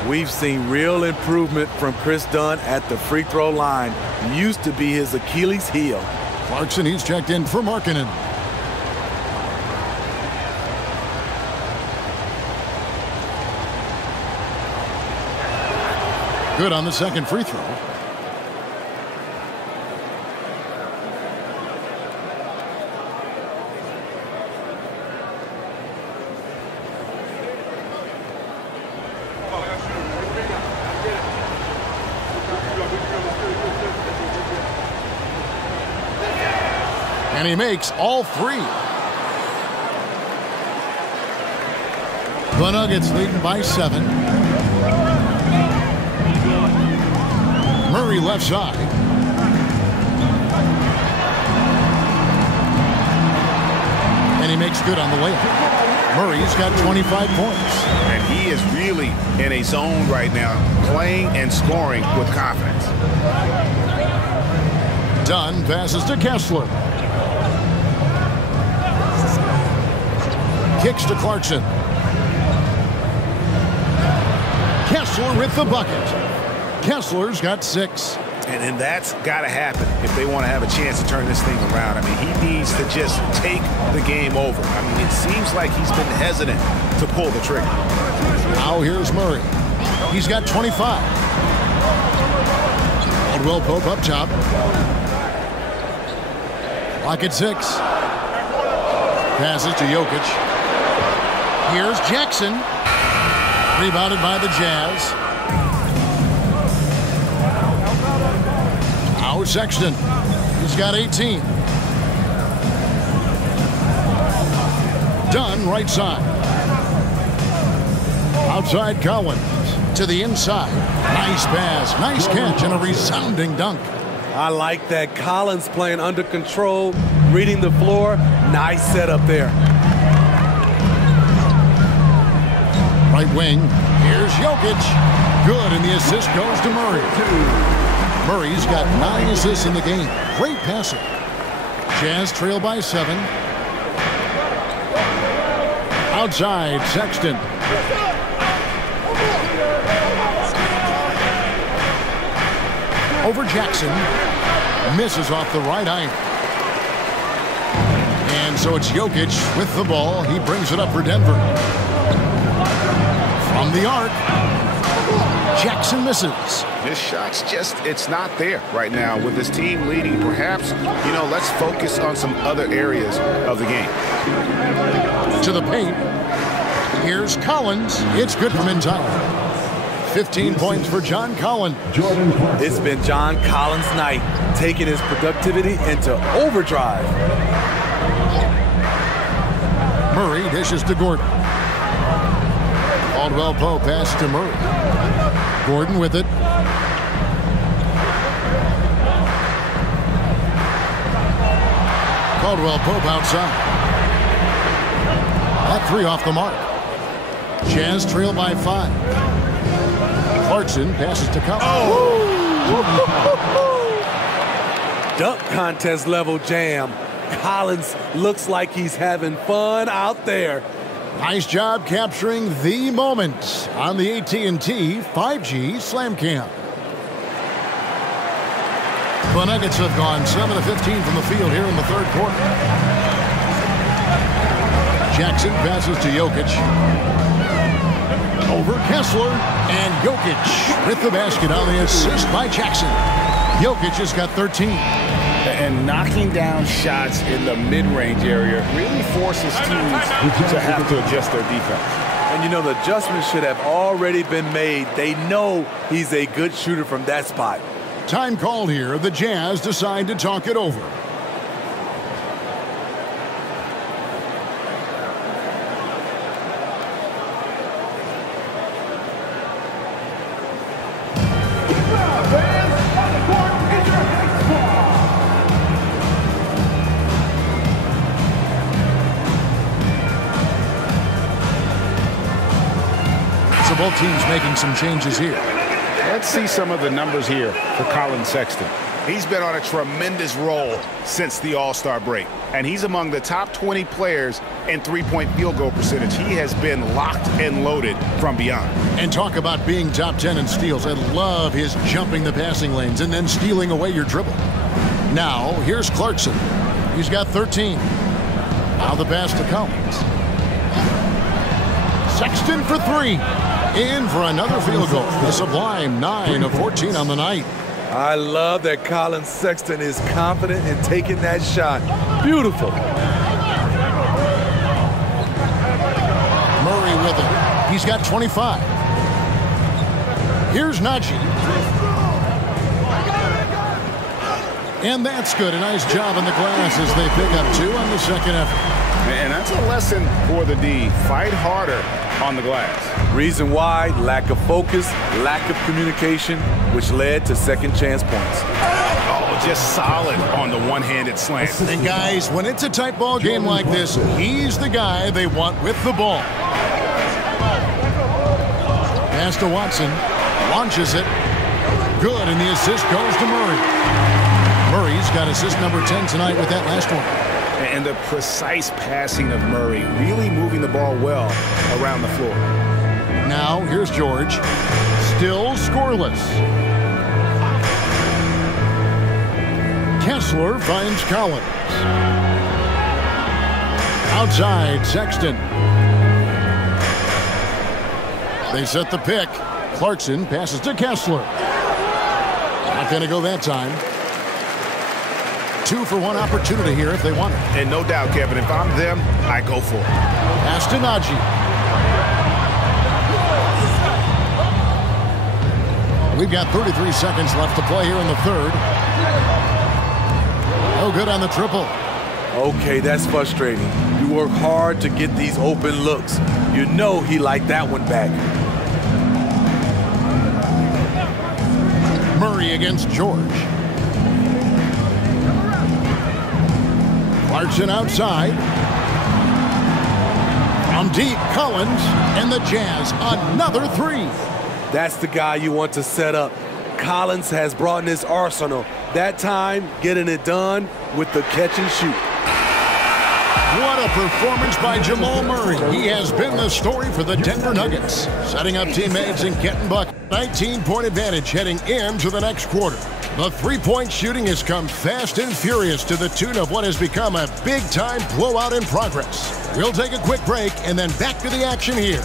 We've seen real improvement from Chris Dunn at the free throw line. Used to be his Achilles heel. Clarkson, he's checked in for Markkanen. Good on the second free throw. And he makes all 3. The Nuggets leading by 7. Murray left side. And he makes good on the layup. Murray's got 25 points. And he is really in a zone right now, playing and scoring with confidence. Dunn passes to Kessler. Kicks to Clarkson. Kessler with the bucket. Kessler's got 6. And that's got to happen if they want to have a chance to turn this thing around. I mean, he needs to just take the game over. I mean, it seems like he's been hesitant to pull the trigger. Now here's Murray. He's got 25. Caldwell Pope up top. Clock at 6. Passes to Jokic. Here's Jackson. Rebounded by the Jazz. Now Sexton. He's got 18. Dunn right side. Outside Collins. to the inside. Nice pass, nice catch, and a resounding dunk. I like that. Collins playing under control, reading the floor. Nice setup there. Right wing, here's Jokic. Good, and the assist goes to Murray. Murray's got 9 assists in the game. Great passer. Jazz trail by 7. Outside, Sexton. Over Jackson. Misses off the right eye. And so it's Jokic with the ball. He brings it up for Denver. From the arc. Jackson misses. His shot's just, it's not there right now. With his team leading, perhaps, you know, let's focus on some other areas of the game. To the paint. Here's Collins. It's good from inside. 15 points for John Collins. It's been John Collins' night, taking his productivity into overdrive. Murray dishes to Gordon. Caldwell Pope pass to Murray. Gordon with it. Caldwell Pope outside. That 3 off the mark. Jazz trail by 5. Clarkson passes to Collins. Dunk contest level jam. Collins looks like he's having fun out there. Nice job capturing the moment on the AT&T 5G Slam Cam. The Nuggets have gone 7 of 15 from the field here in the third quarter. Jackson passes to Jokic. Over Kessler, and Jokic with the basket on the assist by Jackson. Jokic has got 13. And knocking down shots in the mid-range area really forces teams to have to adjust their defense. And you know, the adjustments should have already been made. They know he's a good shooter from that spot. Time called here. The Jazz decide to talk it over. Both teams making some changes here. Let's see some of the numbers here for Colin Sexton. He's been on a tremendous roll since the All-Star break, and he's among the top 20 players in three-point field goal percentage. He has been locked and loaded from beyond. And talk about being top 10 in steals. I love his jumping the passing lanes and then stealing away your dribble. Now, here's Clarkson. He's got 13. Now the pass to Collins. Sexton for 3. In for another field goal. The Sublime 9 of 14 on the night. I love that Colin Sexton is confident in taking that shot. Beautiful. Murray with it. He's got 25. Here's Najee. And that's good. A nice job on the glass as they pick up 2 on the second effort. And that's a lesson for the D. Fight harder on the glass. Reason why: lack of focus, lack of communication, which led to second chance points. Oh, just solid on the one-handed slam. And guys, when it's a tight ball game like this, he's the guy they want with the ball. Pass to Watson. Launches it. Good, and the assist goes to Murray. Murray's got assist number 10 tonight with that last one. And the precise passing of Murray, really moving the ball well around the floor. Now, here's George. Still scoreless. Kessler finds Collins. Outside, Sexton. They set the pick. Clarkson passes to Kessler. Not going to go that time. 2-for-1 opportunity here if they want it. And no doubt, Kevin, if I'm them, I go for it. Pass to Najee. We've got 33 seconds left to play here in the third. No good on the triple. Okay, that's frustrating. You work hard to get these open looks. You know he liked that one back. Murray against George. Clarkson outside. From deep, Collins, and the Jazz, another three. That's the guy you want to set up. Collins has brought in his arsenal. That time, getting it done with the catch and shoot. What a performance by Jamal Murray. He has been the story for the Denver Nuggets, setting up teammates and getting buckets. 19-point advantage heading into the next quarter. The three-point shooting has come fast and furious to the tune of what has become a big-time blowout in progress. We'll take a quick break and then back to the action here.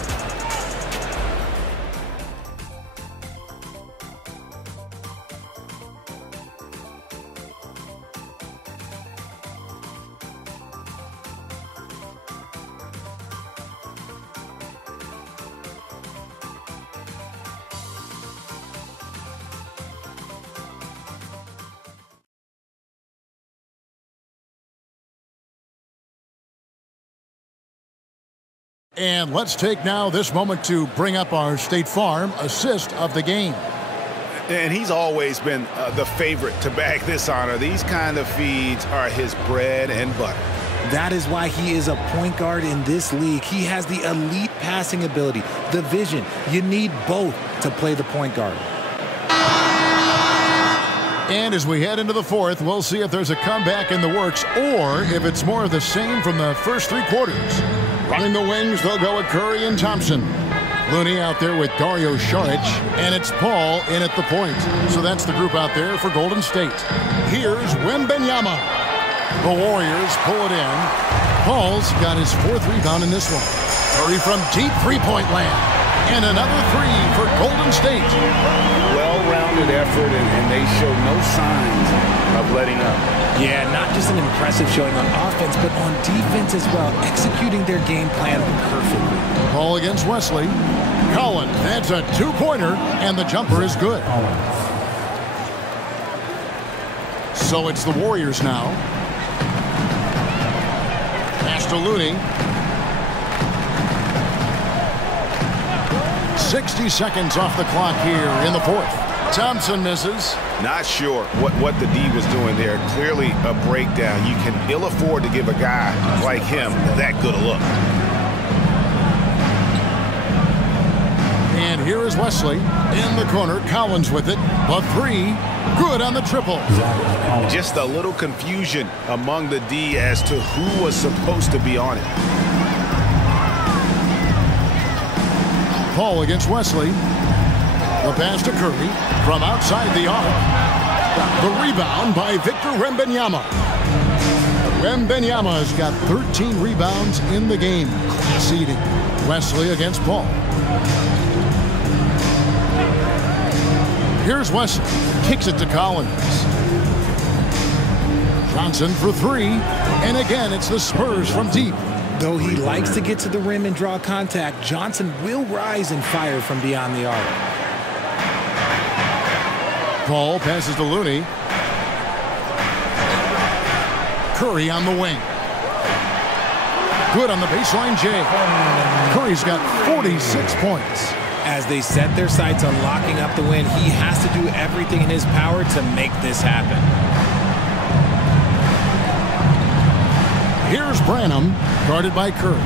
And let's take now this moment to bring up our State Farm assist of the game. And he's always been the favorite to bag this honor. These kind of feeds are his bread and butter. That is why he is a point guard in this league. He has the elite passing ability, the vision. You need both to play the point guard. And as we head into the fourth, we'll see if there's a comeback in the works or if it's more of the same from the first three quarters. Running the wings, they'll go with Curry and Thompson. Looney out there with Dario Saric, and it's Paul in at the point. So that's the group out there for Golden State. Here's Wembanyama. The Warriors pull it in. Paul's got his fourth rebound in this one. Curry from deep three-point land. And another three for Golden State. Well-rounded effort, and they show no signs of letting up. Yeah, not just an impressive showing on offense, but on defense as well, executing their game plan perfectly. Paul against Wesley. Collins, that's a two-pointer, and the jumper is good. So it's the Warriors now. Pass to Looney. 60 seconds off the clock here in the fourth. Thompson misses. Not sure what the D was doing there. Clearly a breakdown. You can ill afford to give a guy like him that good a look. And here is Wesley in the corner. Collins with it. The three. Good on the triple. Just a little confusion among the D as to who was supposed to be on it. Paul against Wesley. The pass to Curry from outside the arc. The rebound by Victor Wembanyama. Wembanyama's got 13 rebounds in the game. Class eating. Wesley against Paul. Here's Wesley. Kicks it to Collins. Johnson for three. And again, it's the Spurs from deep. Though he likes to get to the rim and draw contact, Johnson will rise and fire from beyond the arc. Paul passes to Looney. Curry on the wing. Good on the baseline, Jay. Curry's got 46 points. As they set their sights on locking up the win, he has to do everything in his power to make this happen. Here's Branham, guarded by Curry.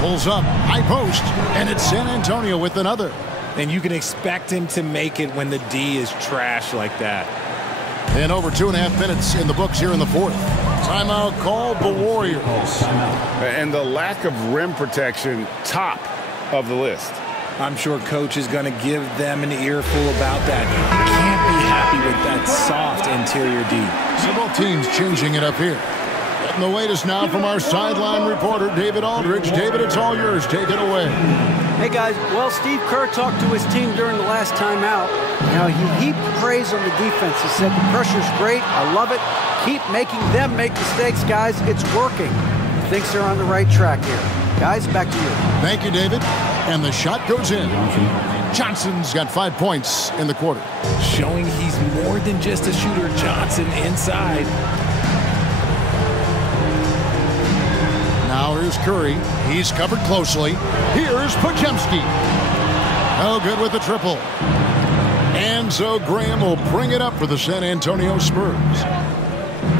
Pulls up, high post, and it's San Antonio with another. And you can expect him to make it when the D is trash like that. And over 2.5 minutes in the books here in the fourth. Timeout called the Warriors. And the lack of rim protection, top of the list. I'm sure coach is going to give them an earful about that. Can't be happy with that soft interior D. Several teams changing it up here. Getting the latest now from our sideline reporter, David Aldridge. David, it's all yours. Take it away. Hey, guys. Well, Steve Kerr talked to his team during the last timeout. Now, he heaped praise on the defense. He said, the pressure's great. I love it. Keep making them make mistakes, guys. It's working. He thinks they're on the right track here. Guys, back to you. Thank you, David. And the shot goes in. Johnson's got 5 points in the quarter. Showing he's more than just a shooter. Johnson inside. Now here's Curry. He's covered closely. Here's Podziemski. No good with the triple. And so Graham will bring it up for the San Antonio Spurs.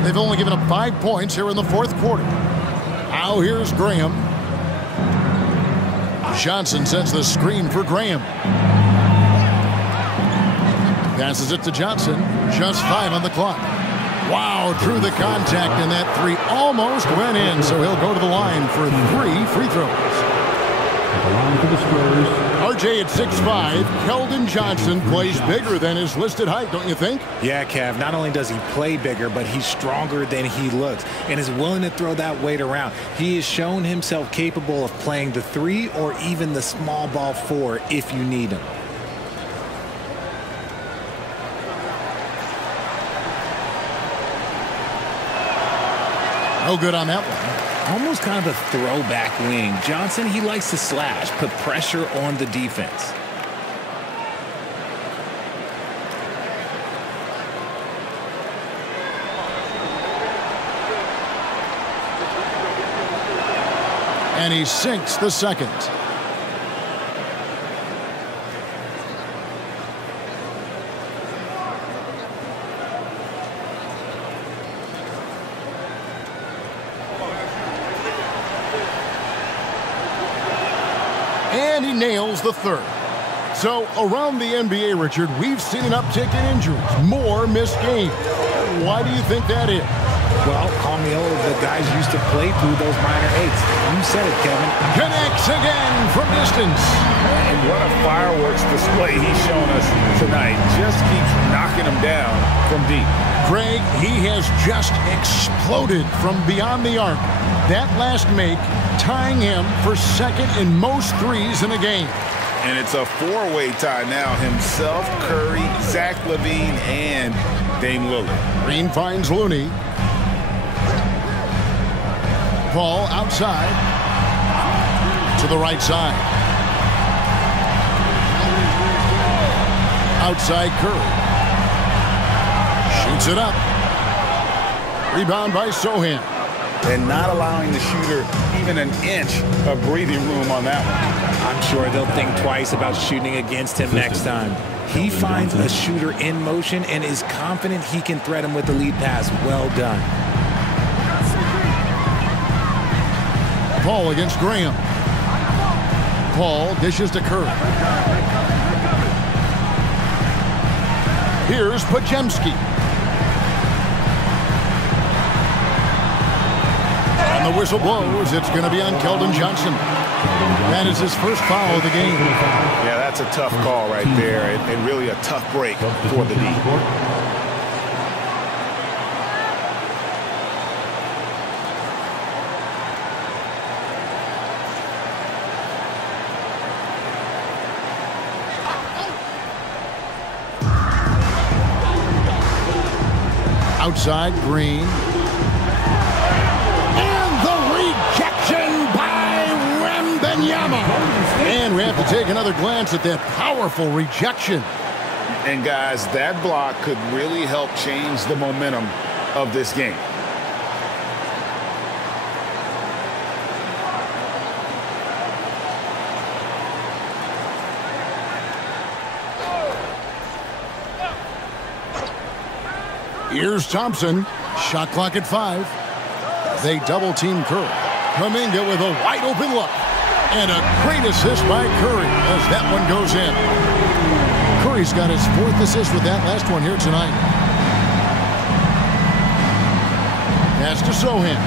They've only given up 5 points here in the fourth quarter. Now here's Graham. Johnson sets the screen for Graham. Passes it to Johnson. Just 5 on the clock. Wow, through the contact, and that 3 almost went in, so he'll go to the line for 3 free throws. RJ at 6'5", Keldon Johnson plays bigger than his listed height, don't you think? Yeah, Kev, not only does he play bigger, but he's stronger than he looks and is willing to throw that weight around. He has shown himself capable of playing the 3 or even the small ball 4 if you need him. No good on that one. Almost kind of a throwback wing. Johnson, he likes to slash, put pressure on the defense. And he sinks the second. And he nails the third. So around the NBA, Richard, we've seen an uptick in injuries, more missed games. Why do you think that is? Well, call me old, but guys used to play through those minor eights. You said it, Kevin. Connects again from distance. And what a fireworks display he's shown us tonight. Just keeps knocking them down from deep. Greg, he has just exploded from beyond the arc. That last make tying him for second in most threes in a game. And it's a 4-way tie now. Himself, Curry, Zach LaVine, and Dame Lillard. Green finds Looney. Paul outside to the right side. Outside Curry. Shoots it up. Rebound by Sohan. And not allowing the shooter even an inch of breathing room on that one. I'm sure they'll think twice about shooting against him next time. He finds a shooter in motion and is confident he can threat him with the lead pass. Well done. Paul against Graham. Paul dishes to Curry. Here's Pajemski. And the whistle blows. It's going to be on Keldon Johnson. That is his first foul of the game. Yeah, that's a tough call right there, and really a tough break for the D. Outside, Green. And the rejection by Wembanyama. And we have to take another glance at that powerful rejection. And guys, that block could really help change the momentum of this game. Here's Thompson. Shot clock at 5. They double-team Curry. Kuminga with a wide-open look. And a great assist by Curry as that one goes in. Curry's got his 4th assist with that last one here tonight. Pass to Sohan.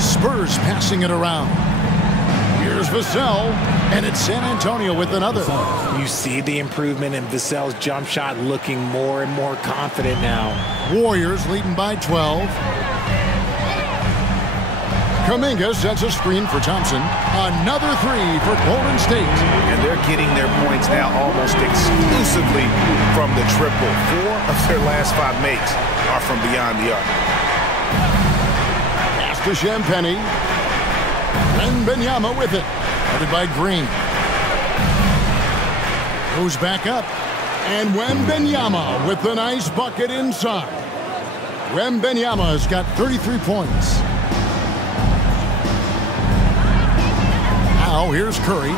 Spurs passing it around. Here's Vassell, and it's San Antonio with another. You see the improvement in Vassell's jump shot, looking more and more confident now. Warriors leading by 12. Kuminga sets a screen for Thompson. Another 3 for Golden State. And they're getting their points now almost exclusively from the triple. 4 of their last 5 makes are from beyond the arc. Pass to Champagny. Wembanyama with it. Headed by Green. Goes back up. And Wembanyama with the nice bucket inside. Wembanyama has got 33 points. Now here's Curry.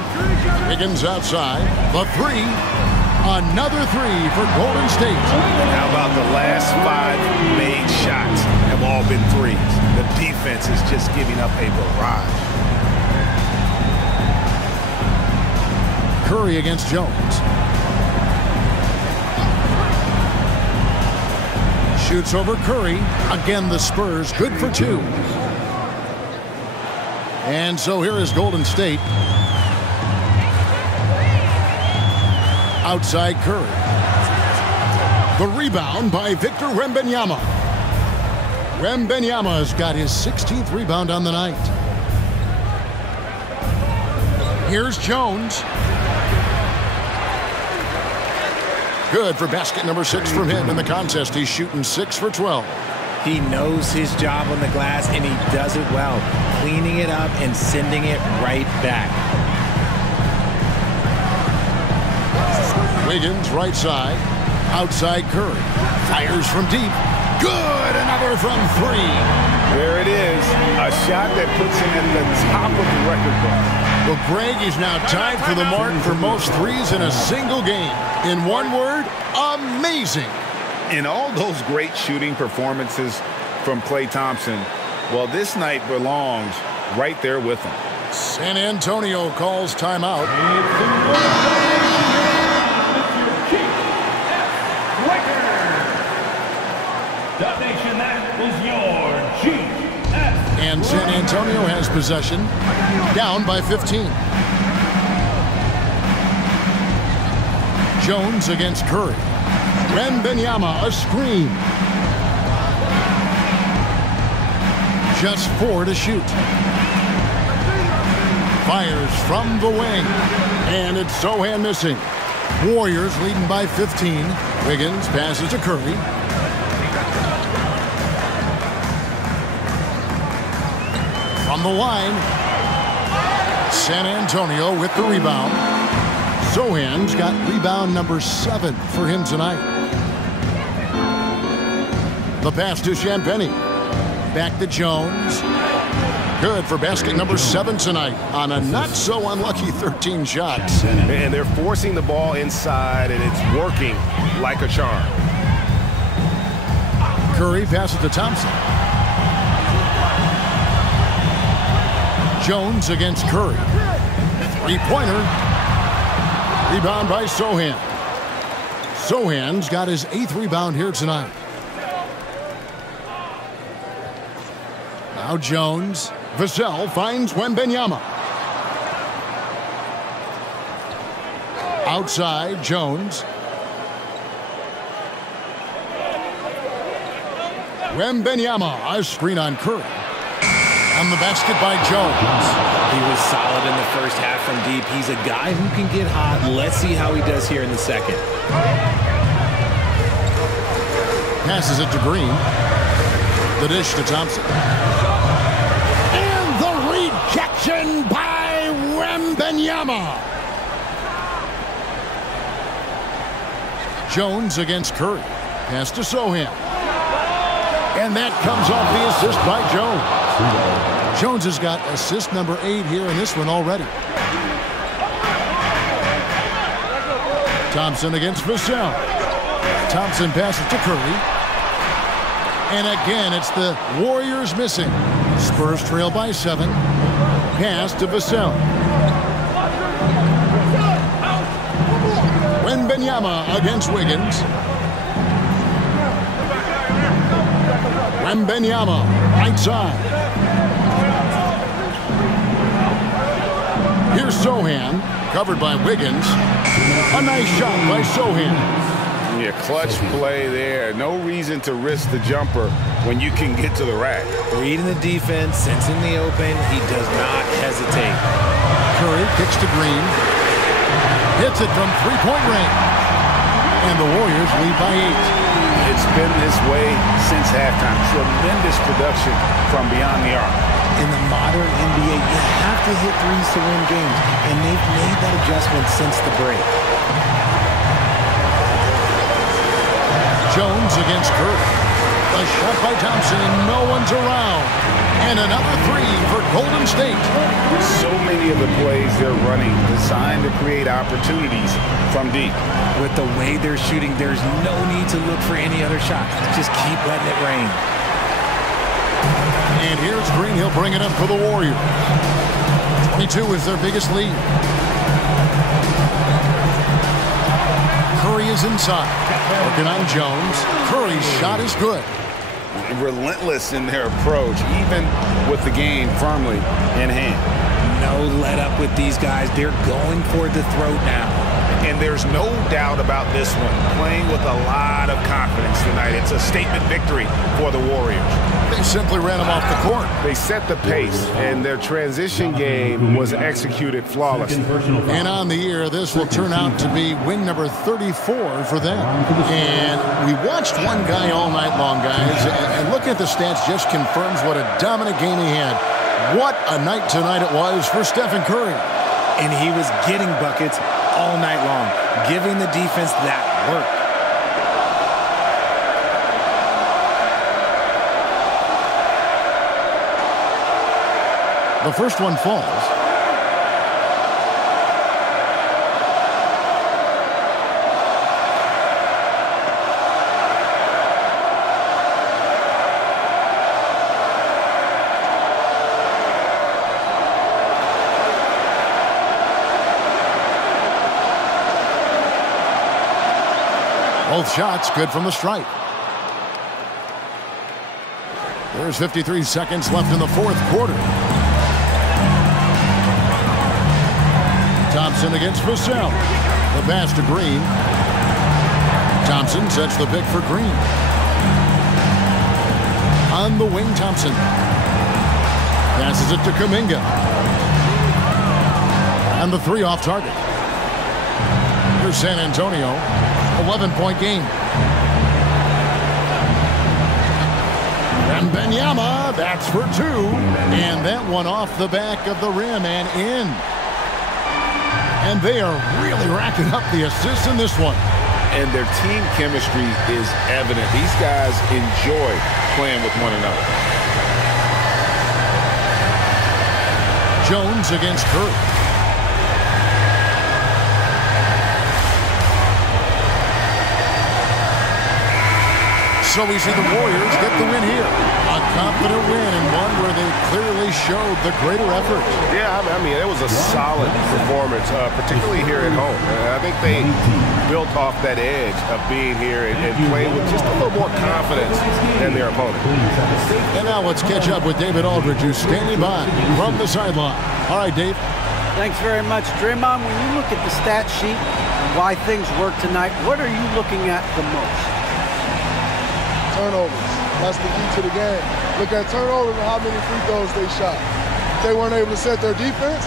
Wiggins outside. The three. Another three for Golden State. How about the last 5 made shots have all been threes? The defense is just giving up a barrage. Curry against Jones. Shoots over Curry. Again, the Spurs good for 2. And so here is Golden State. Outside Curry. The rebound by Victor Wembanyama. Wembanyama's got his 16th rebound on the night. Here's Jones. Good for basket number 6 from him in the contest. He's shooting 6 for 12. He knows his job on the glass, and he does it well, cleaning it up and sending it right back. Wiggins right side. Outside Curry. Fires from deep. Good. Another from 3. There it is. A shot that puts him at the top of the record book. Well, Greg is now tied for the mark for most threes in a single game. In one word, amazing. In all those great shooting performances from Klay Thompson, well, this night belongs right there with him. San Antonio calls timeout. And San Antonio has possession, down by 15. Jones against Curry. Wembanyama, a screen. Just 4 to shoot. Fires from the wing. And it's Sohan missing. Warriors leading by 15. Wiggins passes to Curry. From the line, San Antonio with the rebound. Sohan's got rebound number 7 for him tonight. The pass to Champagnie. Back to Jones. Good for basket number 7 tonight on a not-so-unlucky 13 shots. And they're forcing the ball inside, and it's working like a charm. Curry passes to Thompson. Jones against Curry. Three-pointer. Rebound by Sohan. Sohan's got his 8th rebound here tonight. Now Jones. Vassell finds Wembanyama. Outside, Jones. Wembanyama, a screen on Curry. On the basket by Jones. He was solid in the first half from deep. He's a guy who can get hot. Let's see how he does here in the second. Passes it to Green. The dish to Thompson. And the rejection by Wembanyama. Jones against Curry. Pass to Sohan. And that comes off the assist by Jones. Jones has got assist number 8 here in this one already. Thompson against Vassell. Thompson passes to Curry. And again, it's the Warriors missing. Spurs trail by 7. Pass to Vassell. Wembanyama against Wiggins. Wembanyama, right side. Here's Sohan, covered by Wiggins. A nice shot by Sohan. Yeah, clutch play there. No reason to risk the jumper when you can get to the rack. Reading the defense, sensing the open, he does not hesitate. Curry kicks to Green. Hits it from three-point range. And the Warriors lead by 8. It's been this way since halftime. Tremendous production from beyond the arc. In the modern NBA, you have to hit threes to win games, and they've made that adjustment since the break. Jones against Curry. The shot by Thompson, no one's around. And another three for Golden State. So many of the plays they're running designed to create opportunities from deep. With the way they're shooting, there's no need to look for any other shot. Just keep letting it rain. And here's Green. He'll bring it up for the Warriors. 22 is their biggest lead. Curry is inside. Working on Jones. Curry's shot is good. Relentless in their approach, even with the game firmly in hand. No let up with these guys. They're going for the throat now. And there's no doubt about this one. Playing with a lot of confidence tonight. It's a statement victory for the Warriors. They simply ran him off the court. They set the pace, and their transition game was executed flawlessly. And on the year, this will turn out to be win number 34 for them. And we watched one guy all night long, guys, and looking at the stats just confirms what a dominant game he had. What a night tonight it was for Stephen Curry. And he was getting buckets all night long, giving the defense that work. The first one falls. Both shots good from the stripe. There's 53 seconds left in the fourth quarter. Thompson against Vassell. The pass to Green. Thompson sets the pick for Green. On the wing, Thompson. Passes it to Kuminga. And the three off target. Here's San Antonio. 11-point game. And Benyama, that's for two. And that one off the back of the rim and in. And they are really racking up the assists in this one. And their team chemistry is evident. These guys enjoy playing with one another. Jones against Curry. So we see the Warriors get the win here. A confident win and one where they clearly showed the greater effort. Yeah, I mean, it was a solid performance, particularly here at home. I think they built off that edge of being here and playing with just a little more confidence than their opponent. And now let's catch up with David Aldridge, who's standing by from the sideline. All right, Dave. Thanks very much, Draymond. When you look at the stat sheet and why things work tonight, what are you looking at the most? Turnovers. That's the key to the game. Look at turnovers and how many free throws they shot. If they weren't able to set their defense,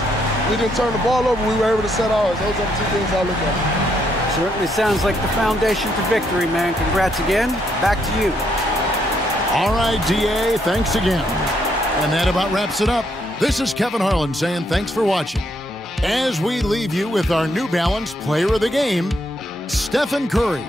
we didn't turn the ball over, we were able to set ours. Those are the two things I look at. Certainly sounds like the foundation to victory, man. Congrats again. Back to you. All right, DA, thanks again. And that about wraps it up. This is Kevin Harlan saying thanks for watching. As we leave you with our New Balance Player of the Game, Stephen Curry.